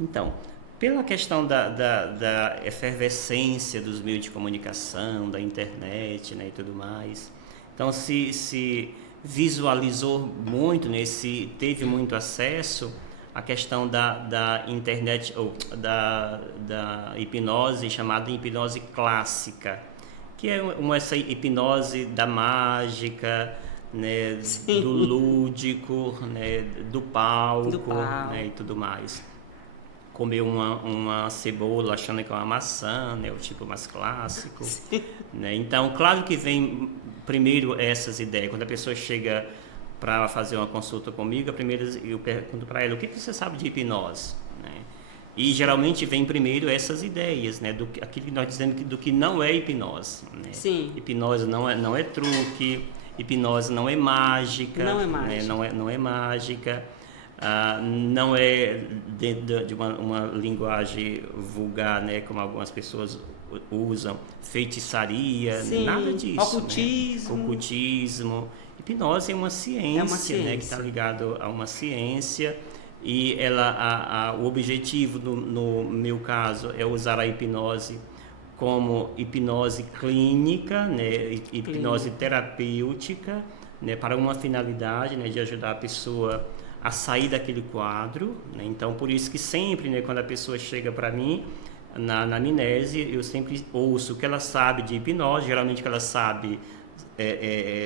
Então, pela questão da efervescência dos meios de comunicação, da internet, né, e tudo mais, então se visualizou muito, né, teve muito acesso à questão da internet, ou da hipnose chamada hipnose clássica, que é essa hipnose da mágica, né, do lúdico, né, do palco, né, e tudo mais. Comer uma cebola achando que é uma maçã, né, o tipo mais clássico, né? Então, claro que vem primeiro essas ideias. Quando a pessoa chega para fazer uma consulta comigo, primeiro eu pergunto para ela: o que você sabe de hipnose, né? E geralmente vem primeiro essas ideias, né, aquilo que nós dizemos do que não é hipnose, né? Sim. Hipnose não é truque, hipnose não é mágica, não é mágica, né? não é mágica. Não é dentro de uma linguagem vulgar, né, como algumas pessoas usam, feitiçaria, nada disso. Ocultismo. Né? Ocultismo. Hipnose é uma ciência, né, que está ligado a uma ciência, e o objetivo, no meu caso, é usar a hipnose como hipnose clínica, né, hipnose terapêutica, né, para uma finalidade, né, de ajudar a pessoa a sair daquele quadro, né? Então, por isso que sempre, né, quando a pessoa chega para mim na anamnese, eu sempre ouço o que ela sabe de hipnose. Geralmente o que ela sabe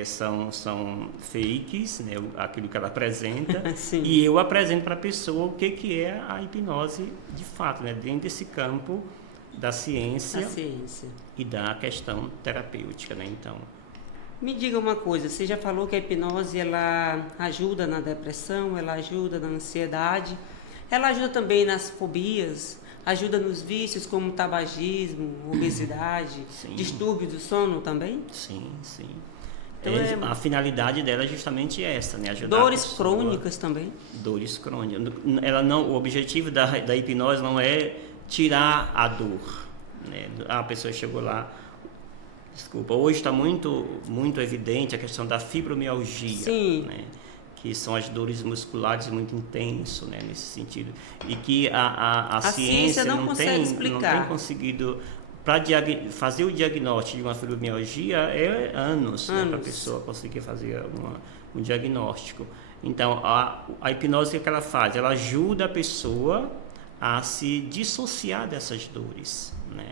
são fakes, né, aquilo que ela apresenta. E eu apresento para a pessoa o que é a hipnose de fato, né, dentro desse campo da ciência, e da questão terapêutica, né? Então, me diga uma coisa, você já falou que a hipnose ela ajuda na depressão, ela ajuda na ansiedade, ela ajuda também nas fobias, ajuda nos vícios como tabagismo, obesidade, distúrbio do sono também? Sim, sim. Então, A finalidade dela é justamente essa, né? Ajudar dores a pessoa, crônicas também. dores crônicas. O objetivo da hipnose não é tirar a dor, né? A pessoa chegou lá, desculpa, hoje está muito evidente a questão da fibromialgia, Sim. né? Que são as dores musculares muito intenso, né? Nesse sentido. E que a ciência não consegue não explicar. tem conseguido. Para fazer o diagnóstico de uma fibromialgia é anos. Né, para a pessoa conseguir fazer um diagnóstico. Então, a hipnose, o que ela faz? Ela ajuda a pessoa a se dissociar dessas dores. Né?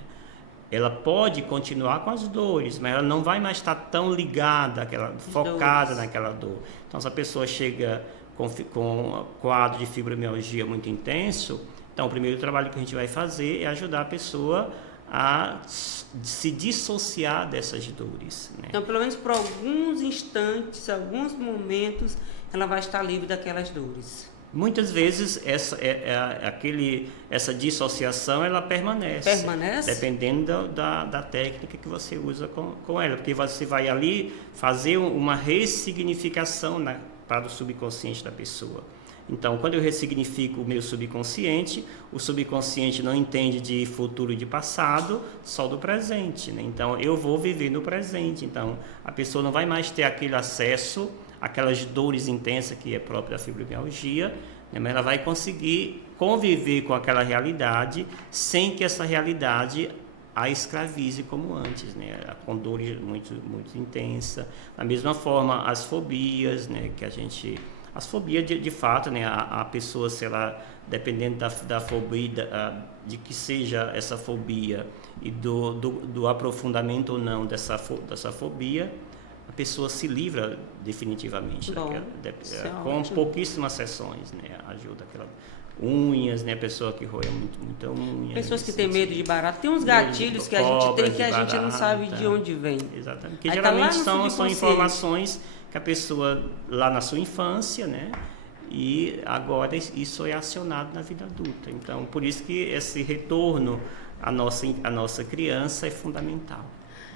Ela pode continuar com as dores, mas ela não vai mais estar tão ligada, focada naquela dor. Então, se a pessoa chega com um quadro de fibromialgia muito intenso, então o primeiro trabalho que a gente vai fazer é ajudar a pessoa a se dissociar dessas dores. Né? Então, pelo menos por alguns instantes, alguns momentos, ela vai estar livre daquelas dores. Muitas vezes essa dissociação ela permanece. Permanece? Dependendo da técnica que você usa com ela. Porque você vai ali fazer uma ressignificação para o subconsciente da pessoa. Então, quando eu ressignifico o meu subconsciente, o subconsciente não entende de futuro e de passado, só do presente. Né? Então, eu vou viver no presente. Então, a pessoa não vai mais ter aquele acesso àquelas dores intensas que é própria da fibromialgia, né? Mas ela vai conseguir conviver com aquela realidade sem que essa realidade a escravize como antes, né? Com dores muito intensas. Da mesma forma, as fobias, né? As fobias, de fato, né? A pessoa, se ela, dependendo da fobia, de que seja essa fobia e do aprofundamento ou não dessa fobia, a pessoa se livra definitivamente. Bom, com pouquíssimas sessões, né? Ajuda aquela unhas, né? Pessoa que roia muita unha. Pessoas que têm medo de barata. Tem uns gatilhos que a gente tem que a gente não sabe de onde vem. Exatamente. Porque aí geralmente tá são informações que a pessoa lá na sua infância, né? E agora isso é acionado na vida adulta. Então, por isso que esse retorno à nossa criança é fundamental.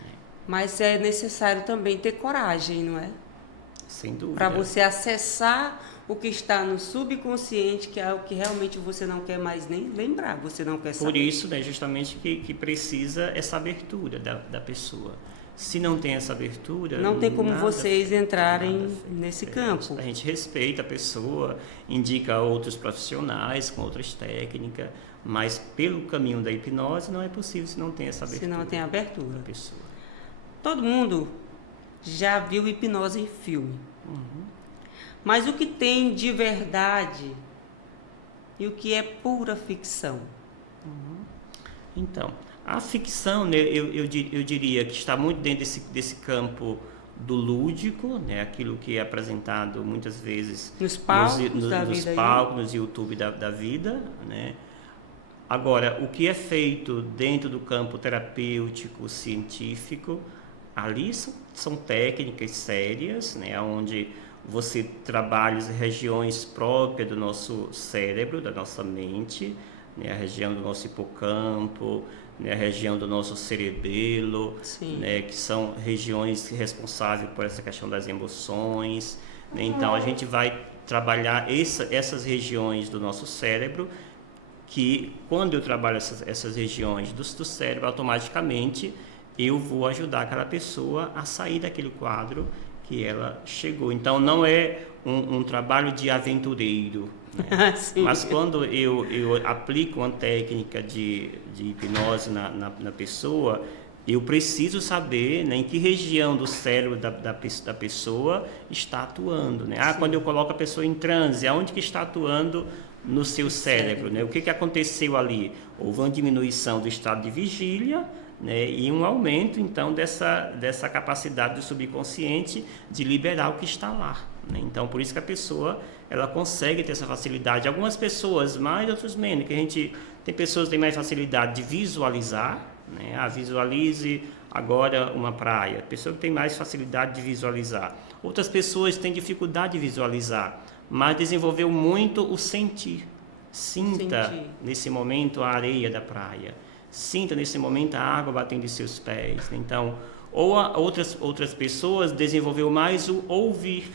Né? Mas é necessário também ter coragem, não é? Sem dúvida. Para você acessar o que está no subconsciente, que é o que realmente você não quer mais nem lembrar, você não quer saber. Por isso, né, justamente que precisa essa abertura da pessoa. Se não tem essa abertura... Não tem como vocês entrarem nesse feito. campo. A gente respeita a pessoa, indica outros profissionais com outras técnicas, mas pelo caminho da hipnose não é possível se não tem essa abertura. Se não tem abertura. Da pessoa. Todo mundo já viu hipnose em filme. Uhum. Mas o que tem de verdade e o que é pura ficção? Então, a ficção, né, eu diria que está muito dentro desse campo do lúdico, né, aquilo que é apresentado muitas vezes nos palcos nos YouTube da vida. Né? Agora, o que é feito dentro do campo terapêutico, científico, ali são técnicas sérias, né, onde você trabalha as regiões próprias do nosso cérebro, da nossa mente, né, a região do nosso hipocampo, né, a região do nosso cerebelo, né, que são regiões responsáveis por essa questão das emoções. Né? Então, a gente vai trabalhar essas regiões do nosso cérebro, que quando eu trabalho essas regiões do cérebro, automaticamente eu vou ajudar aquela pessoa a sair daquele quadro que ela chegou. Então, não é um trabalho de aventureiro, né? Mas quando eu aplico uma técnica de hipnose na pessoa, eu preciso saber, né, em que região do cérebro da pessoa está atuando. Né? Quando eu coloco a pessoa em transe, aonde que está atuando no seu cérebro? Né? O que aconteceu ali? Houve uma diminuição do estado de vigília, né, e um aumento, então, dessa capacidade do subconsciente de liberar o que está lá. Né? Então, por isso que a pessoa ela consegue ter essa facilidade. Algumas pessoas mais, outras menos. Tem pessoas que têm mais facilidade de visualizar, né? Visualize agora uma praia. Pessoa que tem mais facilidade de visualizar. Outras pessoas têm dificuldade de visualizar, mas desenvolveu muito o sentir. Sinta nesse momento a areia da praia. Sinta nesse momento a água batendo em seus pés. Então, Ou outras pessoas desenvolveu mais o ouvir,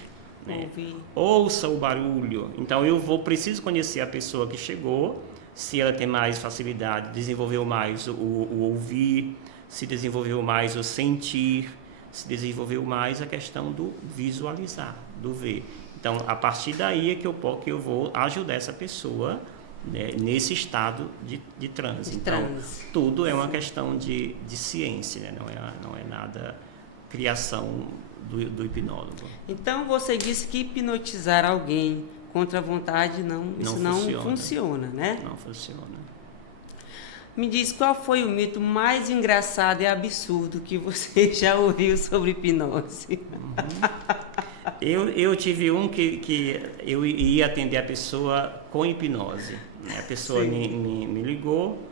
né? Ouça o barulho. Então preciso conhecer a pessoa que chegou, se ela tem mais facilidade, desenvolveu mais o ouvir, se desenvolveu mais o sentir, se desenvolveu mais a questão do visualizar, do ver. Então, a partir daí é que eu vou ajudar essa pessoa, né, nesse estado de transe. Então, tudo é uma questão de ciência, né? Não é nada criação do hipnólogo. Então, você disse que hipnotizar alguém contra a vontade não funciona, né? Não funciona. Me diz, qual foi o mito mais engraçado e absurdo que você já ouviu sobre hipnose? Eu tive um que eu ia atender a pessoa com hipnose. A pessoa me ligou,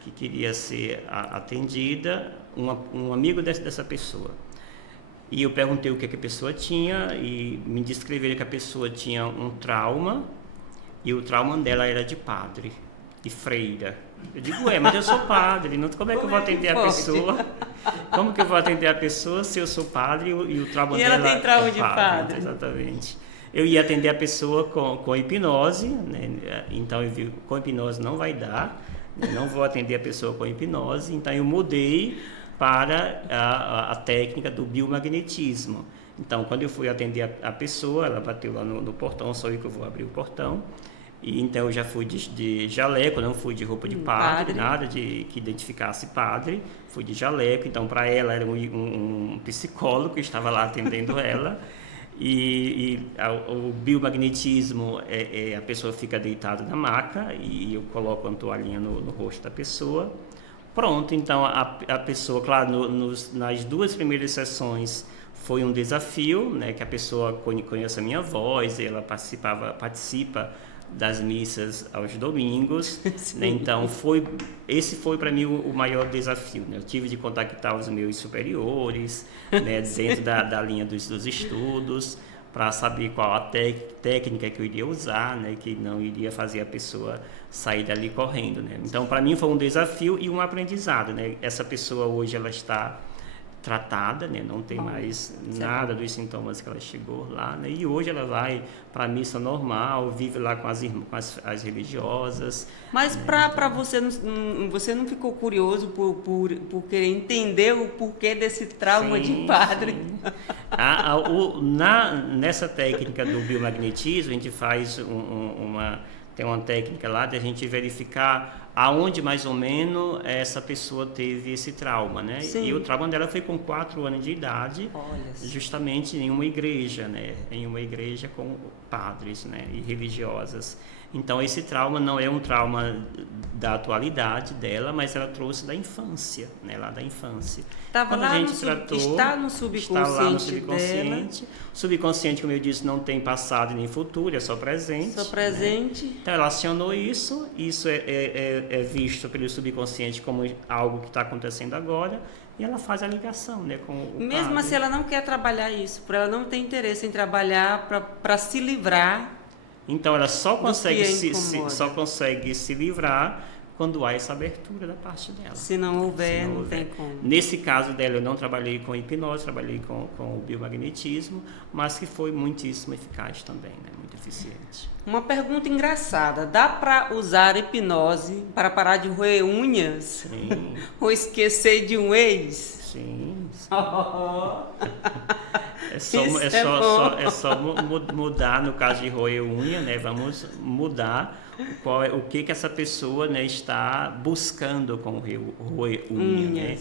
que queria ser atendida, um amigo dessa pessoa. E eu perguntei o que a pessoa tinha e me descreveram que a pessoa tinha um trauma, e o trauma dela era de padre, de freira. Eu digo, mas eu sou padre, como é que eu vou atender a pessoa? Como que eu vou atender a pessoa se eu sou padre e o trauma dela é padre? E ela tem trauma de padre. Exatamente. Eu ia atender a pessoa com hipnose, né? Então eu vi, com hipnose não vai dar, não vou atender a pessoa com hipnose, então eu mudei para a técnica do biomagnetismo. Então, quando eu fui atender a pessoa, ela bateu lá no portão, só eu que eu vou abrir o portão. E então eu já fui de jaleco, não fui de roupa de padre, nada que identificasse padre, fui de jaleco. Então, para ela era um psicólogo que estava lá atendendo ela. O biomagnetismo a pessoa fica deitada na maca e eu coloco uma toalhinha no rosto da pessoa. Pronto, então a pessoa, claro, nas 2 primeiras sessões foi um desafio, né, que a pessoa conheça a minha voz, ela participa das missas aos domingos, né? Então esse foi para mim o maior desafio, né? Eu tive de contactar os meus superiores, né, dentro da linha dos estudos, para saber qual a técnica que eu iria usar, né, que não iria fazer a pessoa sair dali correndo, né? Então para mim foi um desafio e um aprendizado, né? Essa pessoa hoje ela está tratada, né? Não tem mais nada dos sintomas que ela chegou lá, né? E hoje ela vai para a missa normal, vive lá com as religiosas. Mas, né? Para você não ficou curioso por querer entender o porquê desse trauma de padre? Sim. Nessa técnica do biomagnetismo, a gente faz tem uma técnica lá de a gente verificar aonde mais ou menos essa pessoa teve esse trauma, né? Sim. E o trauma dela foi com 4 anos de idade, justamente em uma igreja, né? Em uma igreja com padres, né? E religiosas. Então esse trauma não é um trauma da atualidade dela, mas ela trouxe da infância, né? Lá da infância. Está no subconsciente dela. O subconsciente, como eu disse, não tem passado nem futuro, é só presente. Só presente. Né? Então ela acionou isso é visto pelo subconsciente como algo que está acontecendo agora, e ela faz a ligação, né, com o mesmo padre. assim, ela não quer trabalhar isso, por ela não ter interesse em trabalhar para se livrar. Então ela só consegue se livrar quando há essa abertura da parte dela. Se não houver, não tem como. Nesse caso dela, eu não trabalhei com hipnose, trabalhei com o biomagnetismo, mas que foi muitíssimo eficaz também, né? Muito eficiente. Uma pergunta engraçada: dá para usar hipnose para parar de roer unhas? Sim. Ou esquecer de um ex? Sim. É só mudar, no caso de roer unha, né? Vamos mudar o que essa pessoa, né, está buscando com roer unha, né?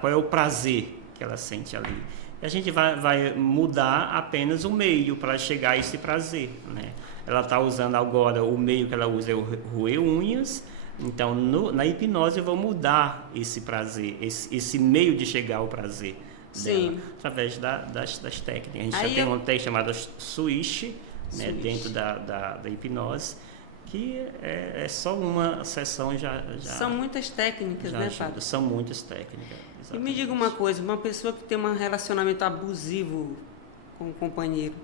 Qual é o prazer que ela sente ali. E a gente vai mudar apenas o meio para chegar a esse prazer, né? Ela está usando agora, o meio que ela usa é o roer unhas. Então, na hipnose eu vou mudar esse prazer, esse meio de chegar ao prazer dela, através das técnicas. A gente já tem uma técnica chamada switch, né, dentro da hipnose, que é só uma sessão já... São muitas técnicas, né, Padre? São muitas técnicas, exatamente. E me diga uma coisa, uma pessoa que tem um relacionamento abusivo com o companheiro,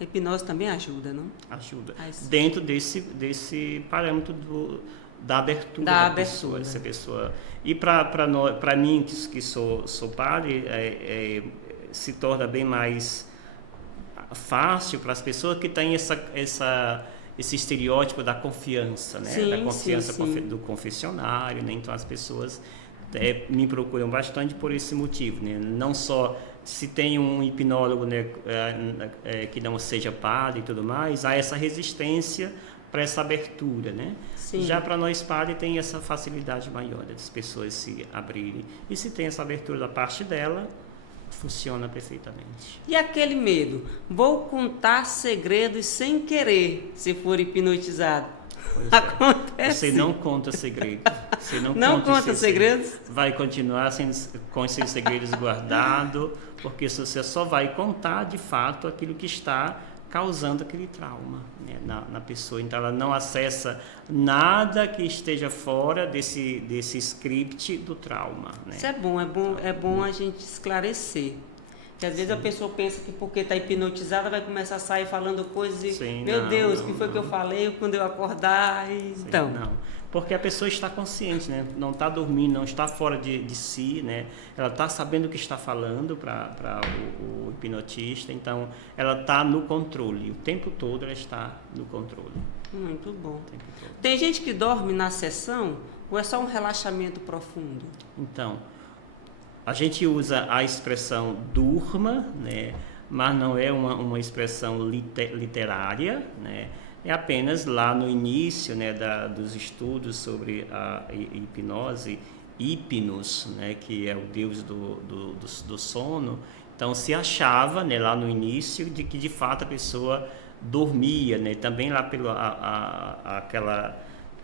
a hipnose também ajuda, não? Ajuda. Dentro desse parâmetro da abertura Da da pessoa, abertura. essa pessoa. E para mim, que sou padre, se torna bem mais fácil para as pessoas que têm esse estereótipo da confiança, né? Sim, Da confiança sim, sim. do confessionário, né? Então as pessoas me procuram bastante por esse motivo, né? Não só se tem um hipnólogo, né, que não seja padre e tudo mais, há essa resistência para essa abertura, né? Sim. Já para nós padres tem essa facilidade maior, né, das pessoas se abrirem. E se tem essa abertura da parte dela, funciona perfeitamente. E aquele medo? Vou contar segredos sem querer, se for hipnotizado. Pois é. Acontece. Você não conta segredo. Você Não conta os seus segredos? Vai continuar com os seus segredos guardados, porque você só vai contar de fato aquilo que está causando aquele trauma, né, na pessoa. Então ela não acessa nada que esteja fora desse script do trauma, né? Isso é bom a gente esclarecer. Que às vezes a pessoa pensa que porque está hipnotizada vai começar a sair falando coisas e, Sim, meu não, Deus, o não, que foi não. que eu falei quando eu acordar? Sim, Então, não. Porque a pessoa está consciente, né? Não está dormindo, não está fora de si, né? Ela está sabendo o que está falando para o hipnotista, então ela está no controle. O tempo todo ela está no controle. muito bom. O tempo todo. Tem gente que dorme na sessão ou é só um relaxamento profundo? Então, a gente usa a expressão durma, né? Mas não é uma expressão literária, né? É apenas lá no início, né, dos estudos sobre a hipnose, Hipnos, né, que é o deus do sono. Então se achava, né, lá no início de que de fato a pessoa dormia, né? Também lá pelo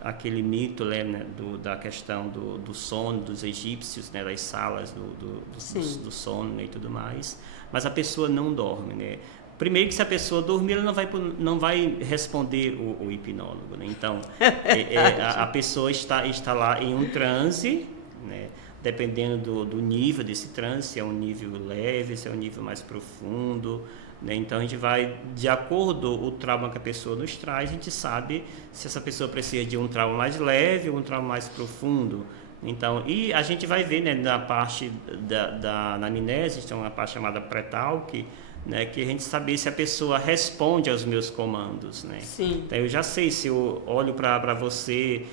aquele mito, né, da questão do sono dos egípcios, né, das salas do sono, né, e tudo mais. Mas a pessoa não dorme, né? Primeiro que se a pessoa dormir, ela não vai responder o hipnólogo, né? Então, a pessoa está lá em um transe, né? Dependendo do nível desse transe, se é um nível leve, se é um nível mais profundo, né? Então, a gente vai, de acordo com o trauma que a pessoa nos traz, a gente sabe se essa pessoa precisa de um trauma mais leve ou um trauma mais profundo. Então, e a gente vai ver, né, na parte da anamnese, tem uma parte chamada pré-talk, né, que a gente saber se a pessoa responde aos meus comandos, né? Sim. Então eu já sei, se eu olho para você,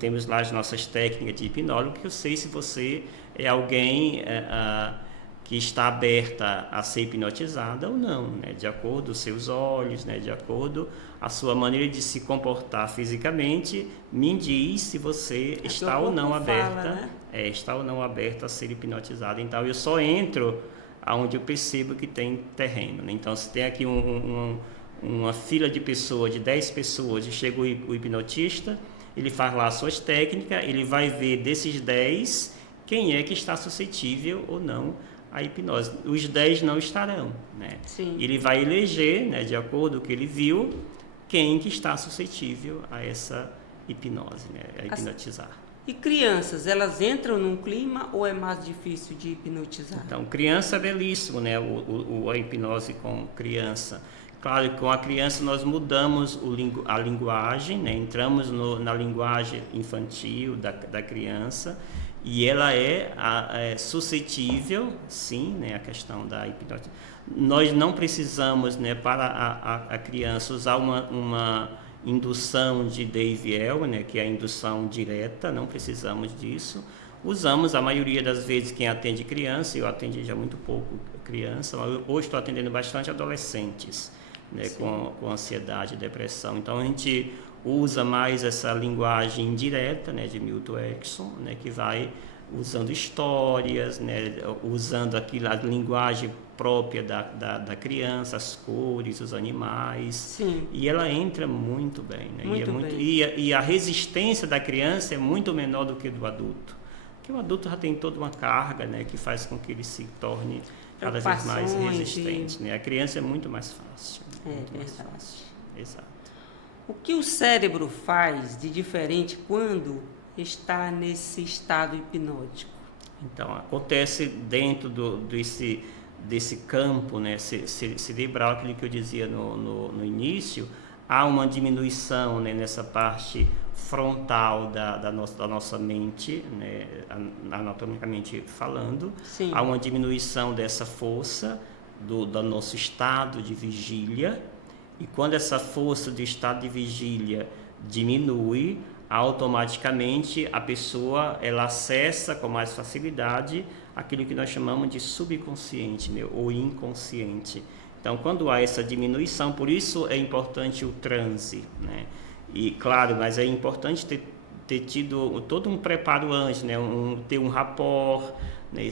temos lá as nossas técnicas de hipnólogo, que eu sei se você é alguém que está aberta a ser hipnotizada ou não, né? De acordo com os seus olhos, né? De acordo com a sua maneira de se comportar fisicamente, me diz se você está ou não aberta, está ou não aberta a ser hipnotizada. Então eu só entro aonde eu percebo que tem terreno, né? Então, se tem aqui uma fila de pessoas, de 10 pessoas, e chega o hipnotista, ele faz lá as suas técnicas, ele vai ver desses 10 quem é que está suscetível ou não à hipnose. Os 10 não estarão, né? Sim. Ele vai eleger, né, de acordo com o que ele viu, quem que está suscetível a essa hipnose, né, a hipnotizar. E crianças, elas entram num clima ou é mais difícil de hipnotizar? Então, criança é belíssimo, né? A hipnose com criança. Claro que com a criança nós mudamos a linguagem, né? Entramos na linguagem infantil da criança e ela é suscetível, sim, né? A questão da hipnose. Nós não precisamos, né, para a criança usar uma indução de Dave-El, né, que é a indução direta, não precisamos disso. Usamos a maioria das vezes quem atende criança, eu atendi já muito pouco criança, mas hoje estou atendendo bastante adolescentes, né, com ansiedade e depressão. Então a gente usa mais essa linguagem indireta, né, de Milton Erickson, né, que vai usando histórias, né, usando a linguagem própria da criança, as cores, os animais. Sim. E ela entra muito bem, né? Muito bem. E a resistência da criança é muito menor do que do adulto. Porque o adulto já tem toda uma carga, né, que faz com que ele se torne cada vez mais resistente, né? A criança é muito mais fácil. Muito mais fácil. Exato. O que o cérebro faz de diferente quando está nesse estado hipnótico? Então, acontece dentro desse campo, né, cerebral, aquilo que eu dizia no início, há uma diminuição, né, nessa parte frontal da nossa mente, né, anatomicamente falando. Sim. Há uma diminuição dessa força do nosso estado de vigília, e quando essa força do estado de vigília diminui, automaticamente a pessoa ela acessa com mais facilidade aquilo que nós chamamos de subconsciente, né, ou inconsciente. Então, quando há essa diminuição, por isso é importante o transe, né? E claro, mas é importante ter tido todo um preparo antes, né? Ter um rapport, né?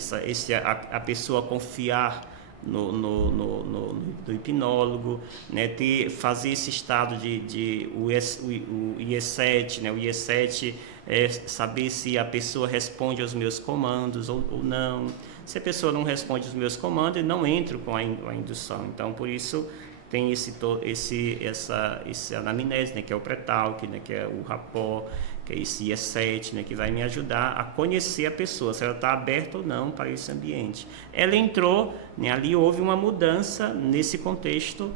A pessoa confiar no hipnólogo, né? Fazer esse estado o IE7, né? O IE7 é saber se a pessoa responde aos meus comandos ou não. Se a pessoa não responde aos meus comandos, eu não entro com a indução. Então, por isso tem essa anamnese, né, que é o pré-talk, né, que é o rapport, que é esse IE7, né, que vai me ajudar a conhecer a pessoa, se ela está aberta ou não para esse ambiente. Ela entrou, né, ali houve uma mudança nesse contexto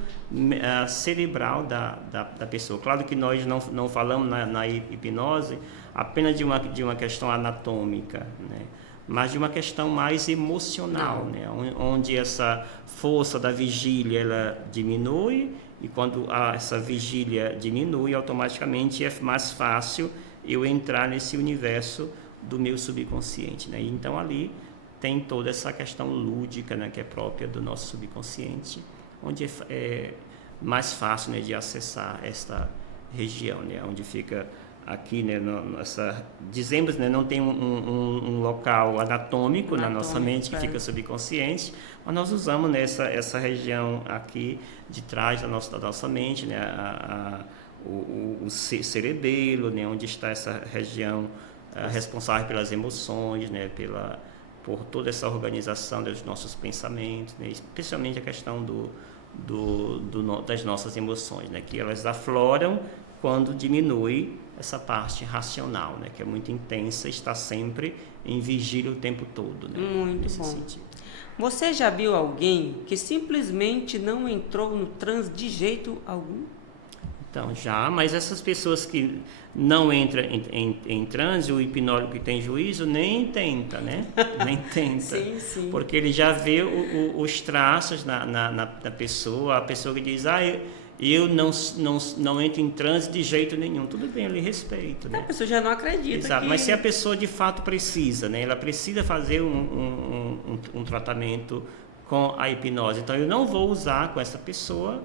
cerebral da pessoa. Claro que nós não falamos na hipnose apenas de uma questão anatômica, né, mas de uma questão mais emocional, né? Onde essa força da vigília ela diminui, e quando essa vigília diminui, automaticamente é mais fácil eu entrar nesse universo do meu subconsciente, né? Então ali tem toda essa questão lúdica, né, que é própria do nosso subconsciente, onde é mais fácil, né, de acessar esta região, né, onde fica aqui, né, dizemos, né, não tem um local anatômico na nossa mente que fica subconsciente, mas nós usamos, né, essa região aqui de trás da nossa mente, né, o cerebelo, né, onde está essa região responsável pelas emoções, né, por toda essa organização dos nossos pensamentos, né, especialmente a questão das nossas emoções, né, que elas afloram quando diminui essa parte racional, né, que é muito intensa, está sempre em vigília o tempo todo, né, muito nesse bom. sentido. Você já viu alguém que simplesmente não entrou no transe de jeito algum? Então, já, mas essas pessoas que não entram em transe, o hipnólogo que tem juízo nem tenta, né? Nem tenta. Sim. Porque ele já vê os traços na pessoa, a pessoa que diz, eu não entro em transe de jeito nenhum. Tudo bem, eu lhe respeito, né? A pessoa já não acredita. Exato, mas se a pessoa de fato precisa, né? Ela precisa fazer um tratamento com a hipnose. Então, eu não vou usar com essa pessoa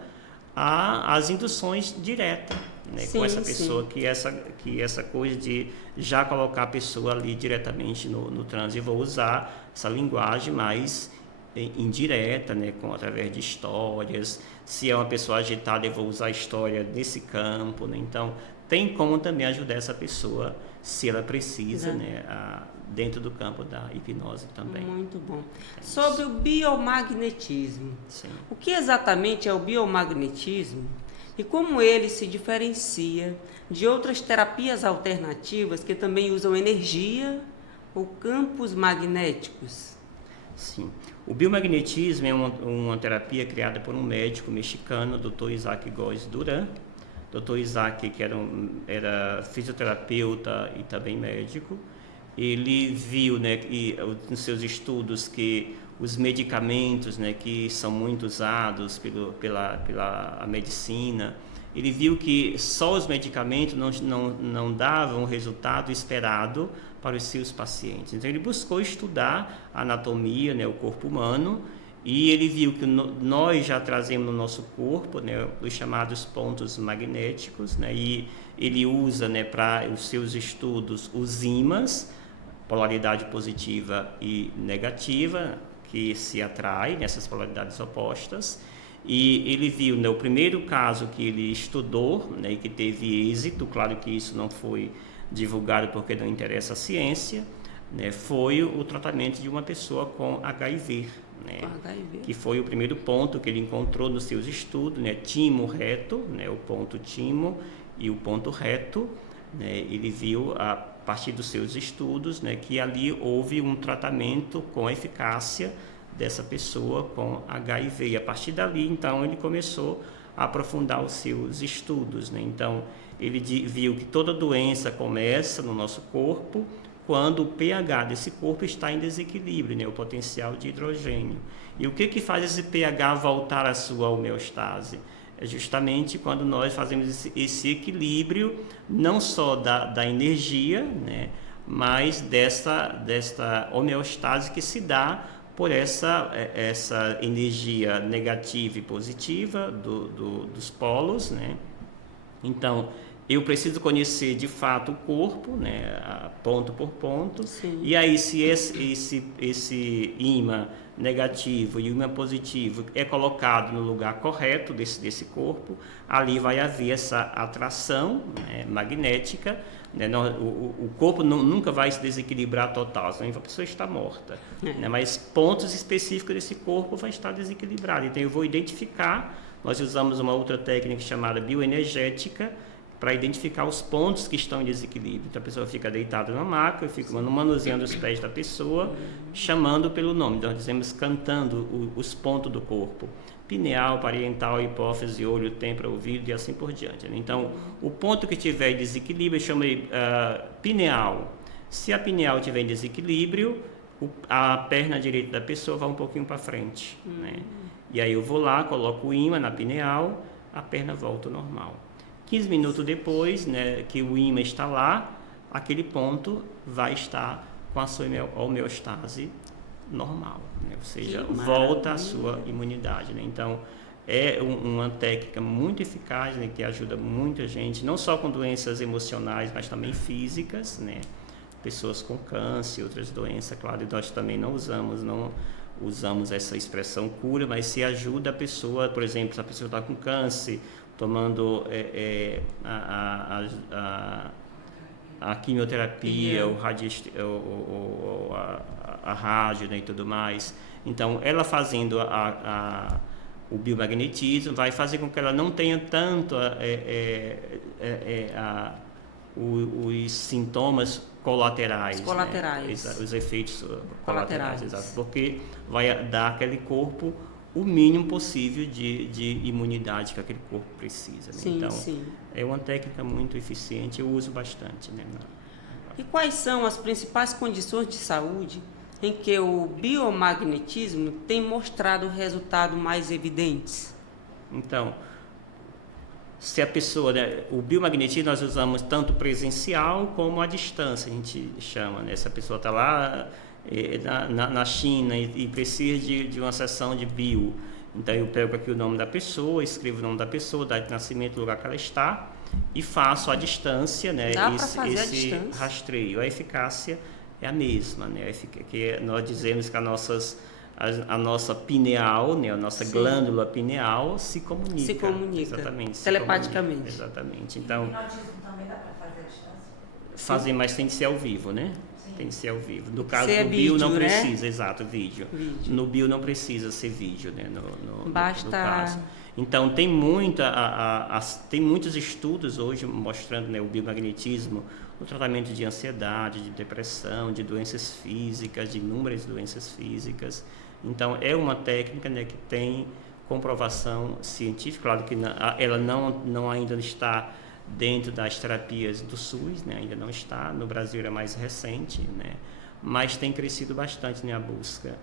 as induções diretas, né? Com essa pessoa, que essa coisa de já colocar a pessoa ali diretamente no transe. Eu vou usar essa linguagem mais indireta, né, através de histórias. Se é uma pessoa agitada, eu vou usar a história nesse campo, né? Então, tem como também ajudar essa pessoa, se ela precisa, né, dentro do campo da hipnose também. Muito bom. Sobre o biomagnetismo. Sim. O que exatamente é o biomagnetismo e como ele se diferencia de outras terapias alternativas que também usam energia ou campos magnéticos? Sim. O biomagnetismo é uma terapia criada por um médico mexicano, Dr. Isaac Góes Duran. Dr. Isaac, que era fisioterapeuta e também médico, ele viu, né, nos seus estudos, que os medicamentos, né, que são muito usados pela medicina, ele viu que só os medicamentos não davam o resultado esperado para os seus pacientes. Então, ele buscou estudar a anatomia, né, o corpo humano, e ele viu que nós já trazemos no nosso corpo, né, os chamados pontos magnéticos, né, e ele usa, né, para os seus estudos os ímãs, polaridade positiva e negativa, que se atraem nessas polaridades opostas. E ele viu, né, o primeiro caso que ele estudou, né, e que teve êxito, claro que isso não foi divulgado porque não interessa a ciência, né, foi o tratamento de uma pessoa com HIV, né, que foi o primeiro ponto que ele encontrou nos seus estudos, né, timo reto, né, o ponto timo e o ponto reto, né, ele viu a partir dos seus estudos, né, que ali houve um tratamento com eficácia dessa pessoa com HIV, e a partir dali, então, ele começou aprofundar os seus estudos, né? Então, ele viu que toda doença começa no nosso corpo quando o pH desse corpo está em desequilíbrio, né? O potencial de hidrogênio. E o que faz esse pH voltar à sua homeostase? É justamente quando nós fazemos esse equilíbrio, não só da energia, né? Mas desta homeostase que se dá por essa energia negativa e positiva dos polos, né? Então, eu preciso conhecer de fato o corpo, né, ponto por ponto. Sim. E aí, se esse ímã negativo e o ímã positivo é colocado no lugar correto desse corpo, ali vai haver essa atração, né, magnética, né? O corpo nunca vai se desequilibrar total, senão a pessoa está morta, né? Mas pontos específicos desse corpo vão estar desequilibrados. Então eu vou identificar, nós usamos uma outra técnica chamada bioenergética, para identificar os pontos que estão em desequilíbrio. Então a pessoa fica deitada na maca, eu fico manuseando os pés da pessoa, chamando pelo nome. Então, nós dizemos cantando os pontos do corpo: pineal, parietal, hipófise, olho, têmpora, ouvido e assim por diante. Então, o ponto que tiver em desequilíbrio, eu chamo de pineal. Se a pineal tiver em desequilíbrio, a perna direita da pessoa vai um pouquinho para frente, né? E aí eu vou lá, coloco o ímã na pineal, a perna volta ao normal. 15 minutos depois, né, que o ímã está lá, aquele ponto vai estar com a sua homeostase normal, né? Ou seja, volta à sua imunidade, né? Então, é uma técnica muito eficaz, né, que ajuda muita gente, não só com doenças emocionais, mas também físicas, né? Pessoas com câncer, outras doenças, claro, e nós também não usamos essa expressão cura, mas se ajuda a pessoa, por exemplo, se a pessoa está com câncer, tomando a quimioterapia, a rádio, né, e tudo mais. Então, ela fazendo o biomagnetismo vai fazer com que ela não tenha tanto os sintomas colaterais. Colaterais. Né? Os efeitos colaterais, exato. Porque vai dar àquele corpo o mínimo possível de imunidade que aquele corpo precisa, né? Sim, então, sim. é uma técnica muito eficiente, eu uso bastante, né? E quais são as principais condições de saúde em que o biomagnetismo tem mostrado resultados mais evidentes? Então, se a pessoa, né, o biomagnetismo nós usamos tanto presencial como à distância, a gente chama, né? Se a pessoa está lá na China e precisa de uma sessão de bio, então eu pego aqui o nome da pessoa, escrevo o nome da pessoa, data de nascimento, lugar que ela está e faço à distância, né, esse rastreio. A eficácia é a mesma, né? Que nós dizemos que a nossa pineal, né, a nossa glândula pineal se comunica. Exatamente. Telepaticamente. Exatamente. Então, e hipnotismo também dá para fazer à distância? Fazer, mas tem que ser ao vivo, né? Tem que ser ao vivo. No caso do bio não né? precisa, exato, vídeo. No bio não precisa ser vídeo, né? Basta. No caso. Então tem muitos estudos hoje mostrando, né, o biomagnetismo no tratamento de ansiedade, de depressão, de doenças físicas, de inúmeras doenças físicas. Então é uma técnica, né, que tem comprovação científica, claro que ela não ainda está dentro das terapias do SUS, né? Ainda não está, no Brasil é mais recente, né? Mas tem crescido bastante, né, a busca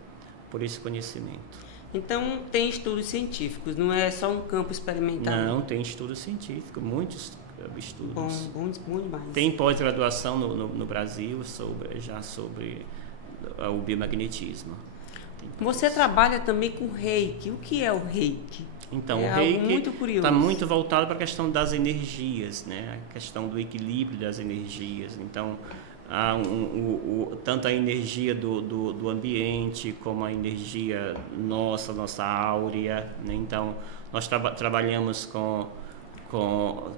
por esse conhecimento. Então tem estudos científicos, não é só um campo experimental? Não, tem estudo científico, muitos estudos. Bom demais. Tem pós-graduação no Brasil sobre o biomagnetismo. Você trabalha também com reiki. O que é o reiki? Então, o reiki está muito voltado para a questão das energias, né? A questão do equilíbrio das energias. Então, tanto a energia do ambiente como a energia nossa áurea, né? Então, nós trabalhamos com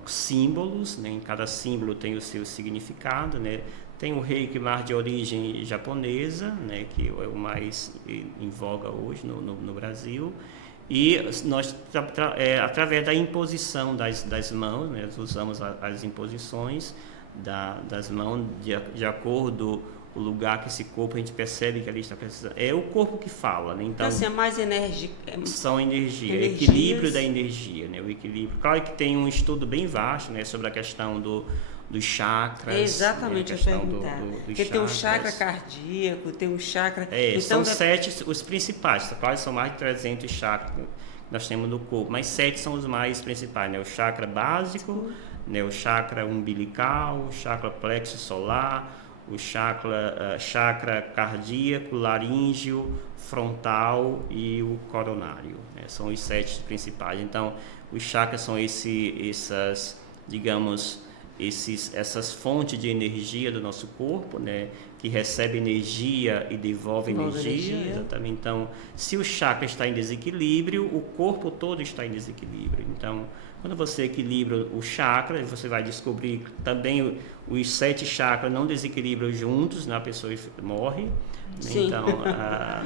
símbolos, né? Em cada símbolo tem o seu significado, né? Tem o reiki mais de origem japonesa, né? Que é o mais em voga hoje no Brasil. E nós, através da imposição das mãos, né, nós usamos as imposições das mãos de acordo o lugar que esse corpo, a gente percebe que ali está precisando. É o corpo que fala, né? Então, assim, é mais energia. São Energias. equilíbrio da energia, né? O equilíbrio. Claro que tem um estudo bem vasto, né, sobre a questão dos chakras. É exatamente, né, eu ia perguntar. Porque tem um chakra chakras. cardíaco, tem um chakra... São 7 os principais, claro, são mais de 300 chakras que nós temos no corpo, mas 7 são os mais principais, né? O chakra básico, né? O chakra umbilical, o chakra plexo solar, o chakra cardíaco, laríngeo, frontal e o coronário, né? São os 7 principais. Então, os chakras são essas, digamos, essas fontes de energia do nosso corpo, né? Que recebe energia e devolve energia. Exatamente. Então, se o chakra está em desequilíbrio, o corpo todo está em desequilíbrio. Então, quando você equilibra o chakra, você vai descobrir também os 7 chakras não desequilibram juntos, né? A pessoa morre. Né? Então,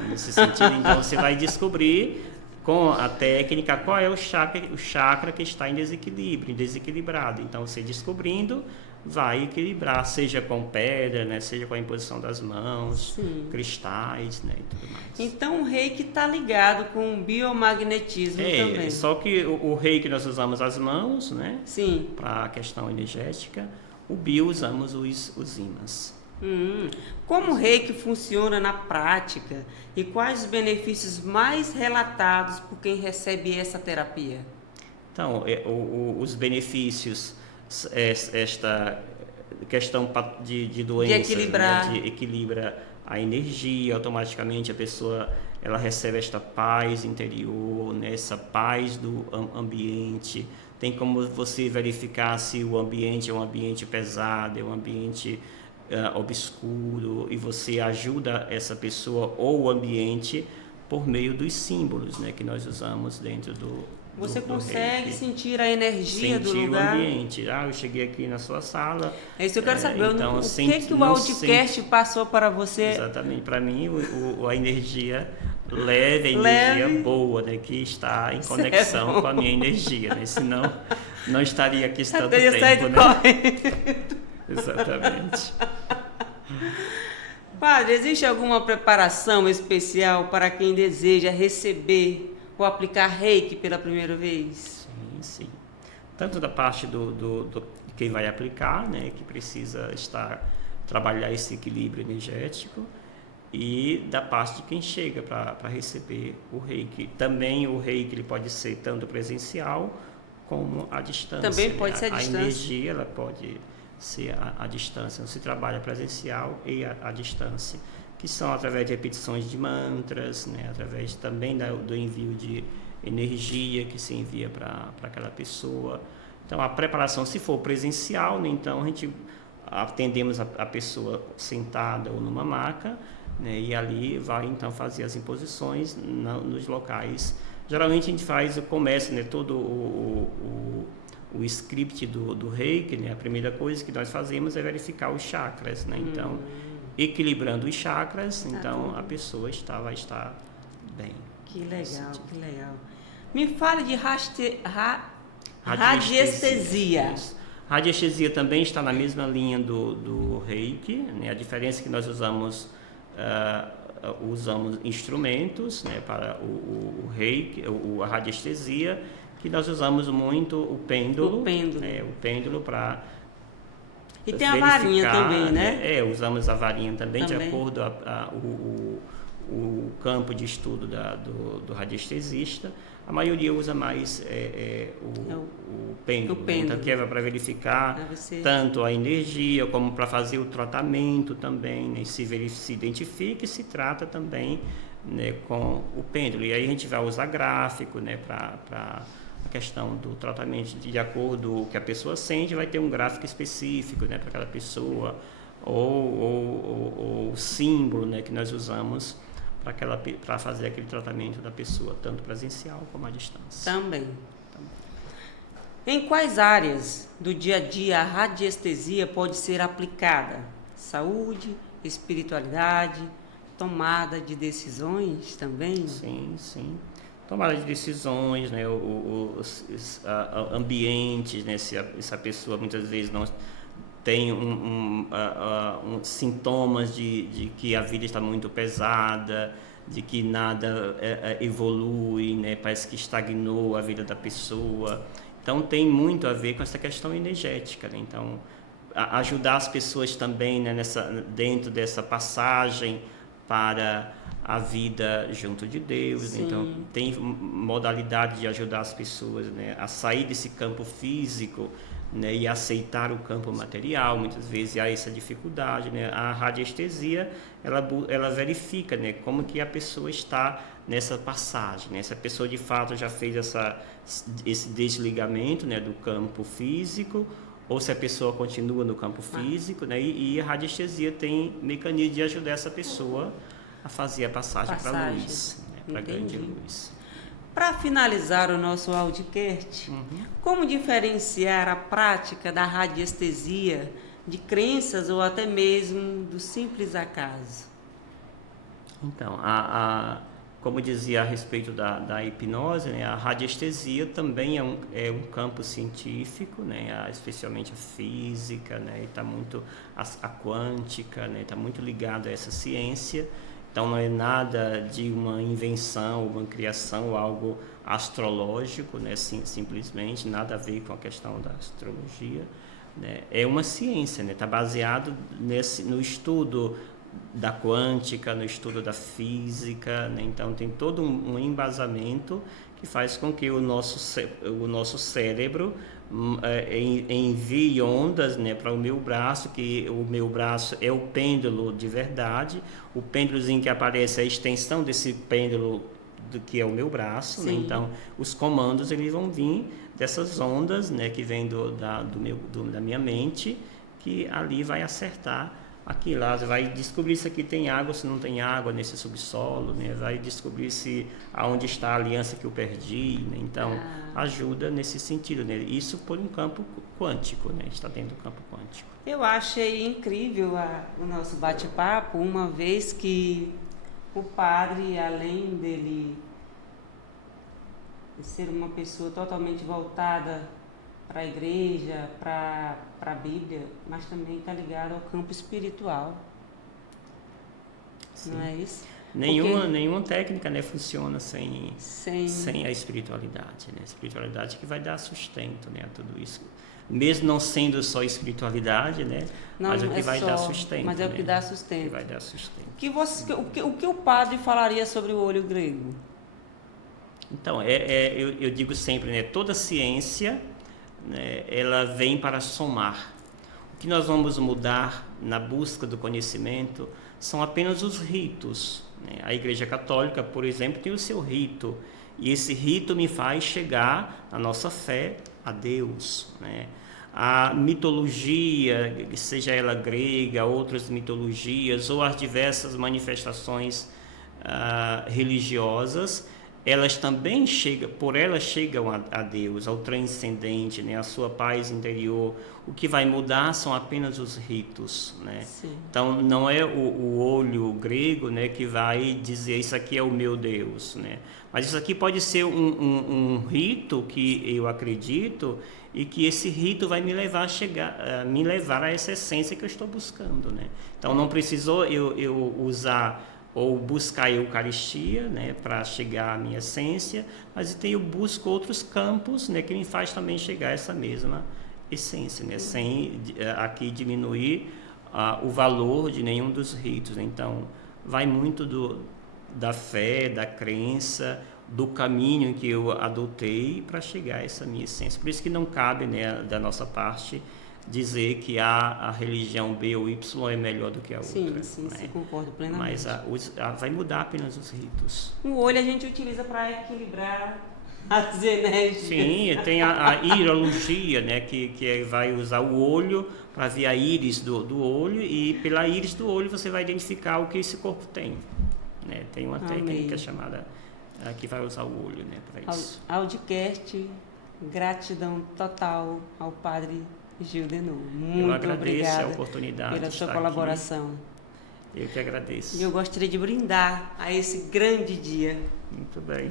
nesse sentido, então você vai descobrir com a técnica qual é o chakra que está em desequilíbrio, desequilibrado. Então, você descobrindo, vai equilibrar, seja com pedra, né? Seja com a imposição das mãos, cristais, né? E tudo mais. Então, o reiki está ligado com o biomagnetismo também. Só que o reiki nós usamos as mãos, né? Sim. Para a questão energética. O bio usamos os ímãs. Como o reiki funciona na prática e quais os benefícios mais relatados por quem recebe essa terapia? Então, os benefícios, esta questão de doenças, de equilibrar, né? Equilibra a energia, automaticamente a pessoa ela recebe esta paz interior, né? Essa paz do ambiente. Tem como você verificar se o ambiente é um ambiente pesado, é um ambiente obscuro, e você ajuda essa pessoa ou o ambiente por meio dos símbolos, né, que nós usamos dentro do Você do consegue reiki. sentir a energia do Sentir lugar? o ambiente. Eu cheguei aqui na sua sala. É isso que eu quero saber. Então, o que o Audiocast passou para você? Exatamente. Para mim, a energia leve, a energia boa, né, que está em conexão com a minha energia, né? Senão não estaria aqui tanto tempo, né? Exatamente. Padre, existe alguma preparação especial para quem deseja receber ou aplicar reiki pela primeira vez? Sim. Tanto da parte de quem vai aplicar, né, que precisa trabalhar esse equilíbrio energético, e da parte de quem chega para receber o reiki. Também o reiki ele pode ser tanto presencial como à distância. Também pode ser à distância. A energia ela pode ser à distância. Não se trabalha presencial e à distância, que são através de repetições de mantras, né? Através também do envio de energia que se envia para aquela pessoa. Então, a preparação, se for presencial, né? Então a gente atendemos a pessoa sentada ou numa maca, né? E ali vai então fazer as imposições nos locais. Geralmente a gente começa, né, todo o script do reiki, né? A primeira coisa que nós fazemos é verificar os chakras, né? Então, equilibrando os chakras, então a pessoa vai estar bem. Que legal, que legal. Me fale de radiestesia. Radiestesia também está na mesma linha do reiki, né? A diferença é que nós usamos instrumentos, né, para o reiki, a radiestesia, que nós usamos muito o pêndulo. O pêndulo para e tem a varinha também, né? Usamos a varinha também. De acordo o campo de estudo do radiestesista. A maioria usa mais o pêndulo. Então, que é para verificar tanto a energia como para fazer o tratamento também, né? Se identifica e se trata também, né, com o pêndulo. E aí a gente vai usar gráfico, né, para a questão do tratamento. De acordo com o que a pessoa sente, vai ter um gráfico específico, né, para aquela pessoa, ou símbolo, né, que nós usamos para fazer aquele tratamento da pessoa, tanto presencial como à distância. Também. Em quais áreas do dia a dia a radiestesia pode ser aplicada? Saúde, espiritualidade, tomada de decisões também? Sim. Tomada de decisões, né? Os ambientes, né? Se a pessoa muitas vezes tem sintomas de que a vida está muito pesada, de que nada evolui, né? Parece que estagnou a vida da pessoa. Então tem muito a ver com essa questão energética, né? Então ajudar as pessoas também, né, dentro dessa passagem para a vida junto de Deus. Sim. Então tem modalidade de ajudar as pessoas, né, a sair desse campo físico, né, e aceitar o campo material. Muitas vezes há essa dificuldade, né? A radiestesia ela verifica, né, como que a pessoa está nessa passagem, né? Se a pessoa de fato já fez esse desligamento, né, do campo físico, ou se a pessoa continua no campo físico, né? E a radiestesia tem mecanismo de ajudar essa pessoa a fazer a passagem para a luz, né, para a grande luz. Para finalizar o nosso audiocast, como diferenciar a prática da radiestesia de crenças ou até mesmo do simples acaso? Então, como dizia a respeito da hipnose, né, a radiestesia também é um campo científico, né, especialmente a física, né, e está muito a quântica, né, está muito ligado a essa ciência. Então não é nada de uma invenção, uma criação, algo astrológico, né, simplesmente nada a ver com a questão da astrologia, né. É uma ciência, né, está baseado no estudo da quântica, no estudo da física, né? Então tem todo um embasamento que faz com que o nosso cérebro envie ondas, né, para o meu braço, que o meu braço é o pêndulo de verdade, o pêndulozinho que aparece é a extensão desse pêndulo que é o meu braço, né? Então os comandos eles vão vir dessas ondas, né, que vem da minha mente, que ali vai acertar aqui lá, você vai descobrir se aqui tem água, se não tem água nesse subsolo, né? Vai descobrir aonde está a aliança que eu perdi, né? Então ajuda nesse sentido, né? Isso por um campo quântico, né? Está dentro do campo quântico. Eu achei incrível o nosso bate-papo, uma vez que o padre, além dele ser uma pessoa totalmente voltada para a igreja, para a Bíblia, mas também está ligado ao campo espiritual. Sim. Não é isso? Nenhuma técnica, né, funciona sem a espiritualidade, né? A espiritualidade que vai dar sustento, né, a tudo isso. Mesmo não sendo só espiritualidade, né? Mas é o que vai dar sustento. Mas é o que dá sustento. Que vai dar sustento. O que o padre falaria sobre o olho grego? Então, eu digo sempre, né, toda ciência, né, ela vem para somar. O que nós vamos mudar na busca do conhecimento são apenas os ritos, né? A Igreja Católica, por exemplo, tem o seu rito, e esse rito me faz chegar na nossa fé a Deus, né? A mitologia, seja ela grega, outras mitologias, ou as diversas manifestações religiosas, elas também chegam a Deus, ao transcendente, né? A sua paz interior. O que vai mudar são apenas os ritos, né? Então não é o olho grego, né, que vai dizer isso aqui é o meu Deus, né? Mas isso aqui pode ser um rito que eu acredito, e que esse rito vai me levar a essa essência que eu estou buscando, né? Então não precisou eu usar ou buscar a Eucaristia, né, para chegar à minha essência, mas eu busco outros campos, né, que me faz também chegar a essa mesma essência, né, sem aqui diminuir o valor de nenhum dos ritos, né? Então vai muito da fé, da crença, do caminho que eu adotei para chegar a essa minha essência. Por isso que não cabe, né, da nossa parte dizer que a religião B ou Y é melhor do que a outra. Sim, né? Concordo plenamente. Mas vai mudar apenas os ritos. O olho a gente utiliza para equilibrar as energias. Sim, tem a irologia, né, que vai usar o olho para ver a íris do olho, e pela íris do olho você vai identificar o que esse corpo tem. Né? Tem uma técnica chamada que vai usar o olho, né, para isso. Audiocast, gratidão total ao Padre Gil Denot. Eu agradeço a oportunidade pela sua colaboração. Aqui. Eu que agradeço. E eu gostaria de brindar a esse grande dia. Muito bem.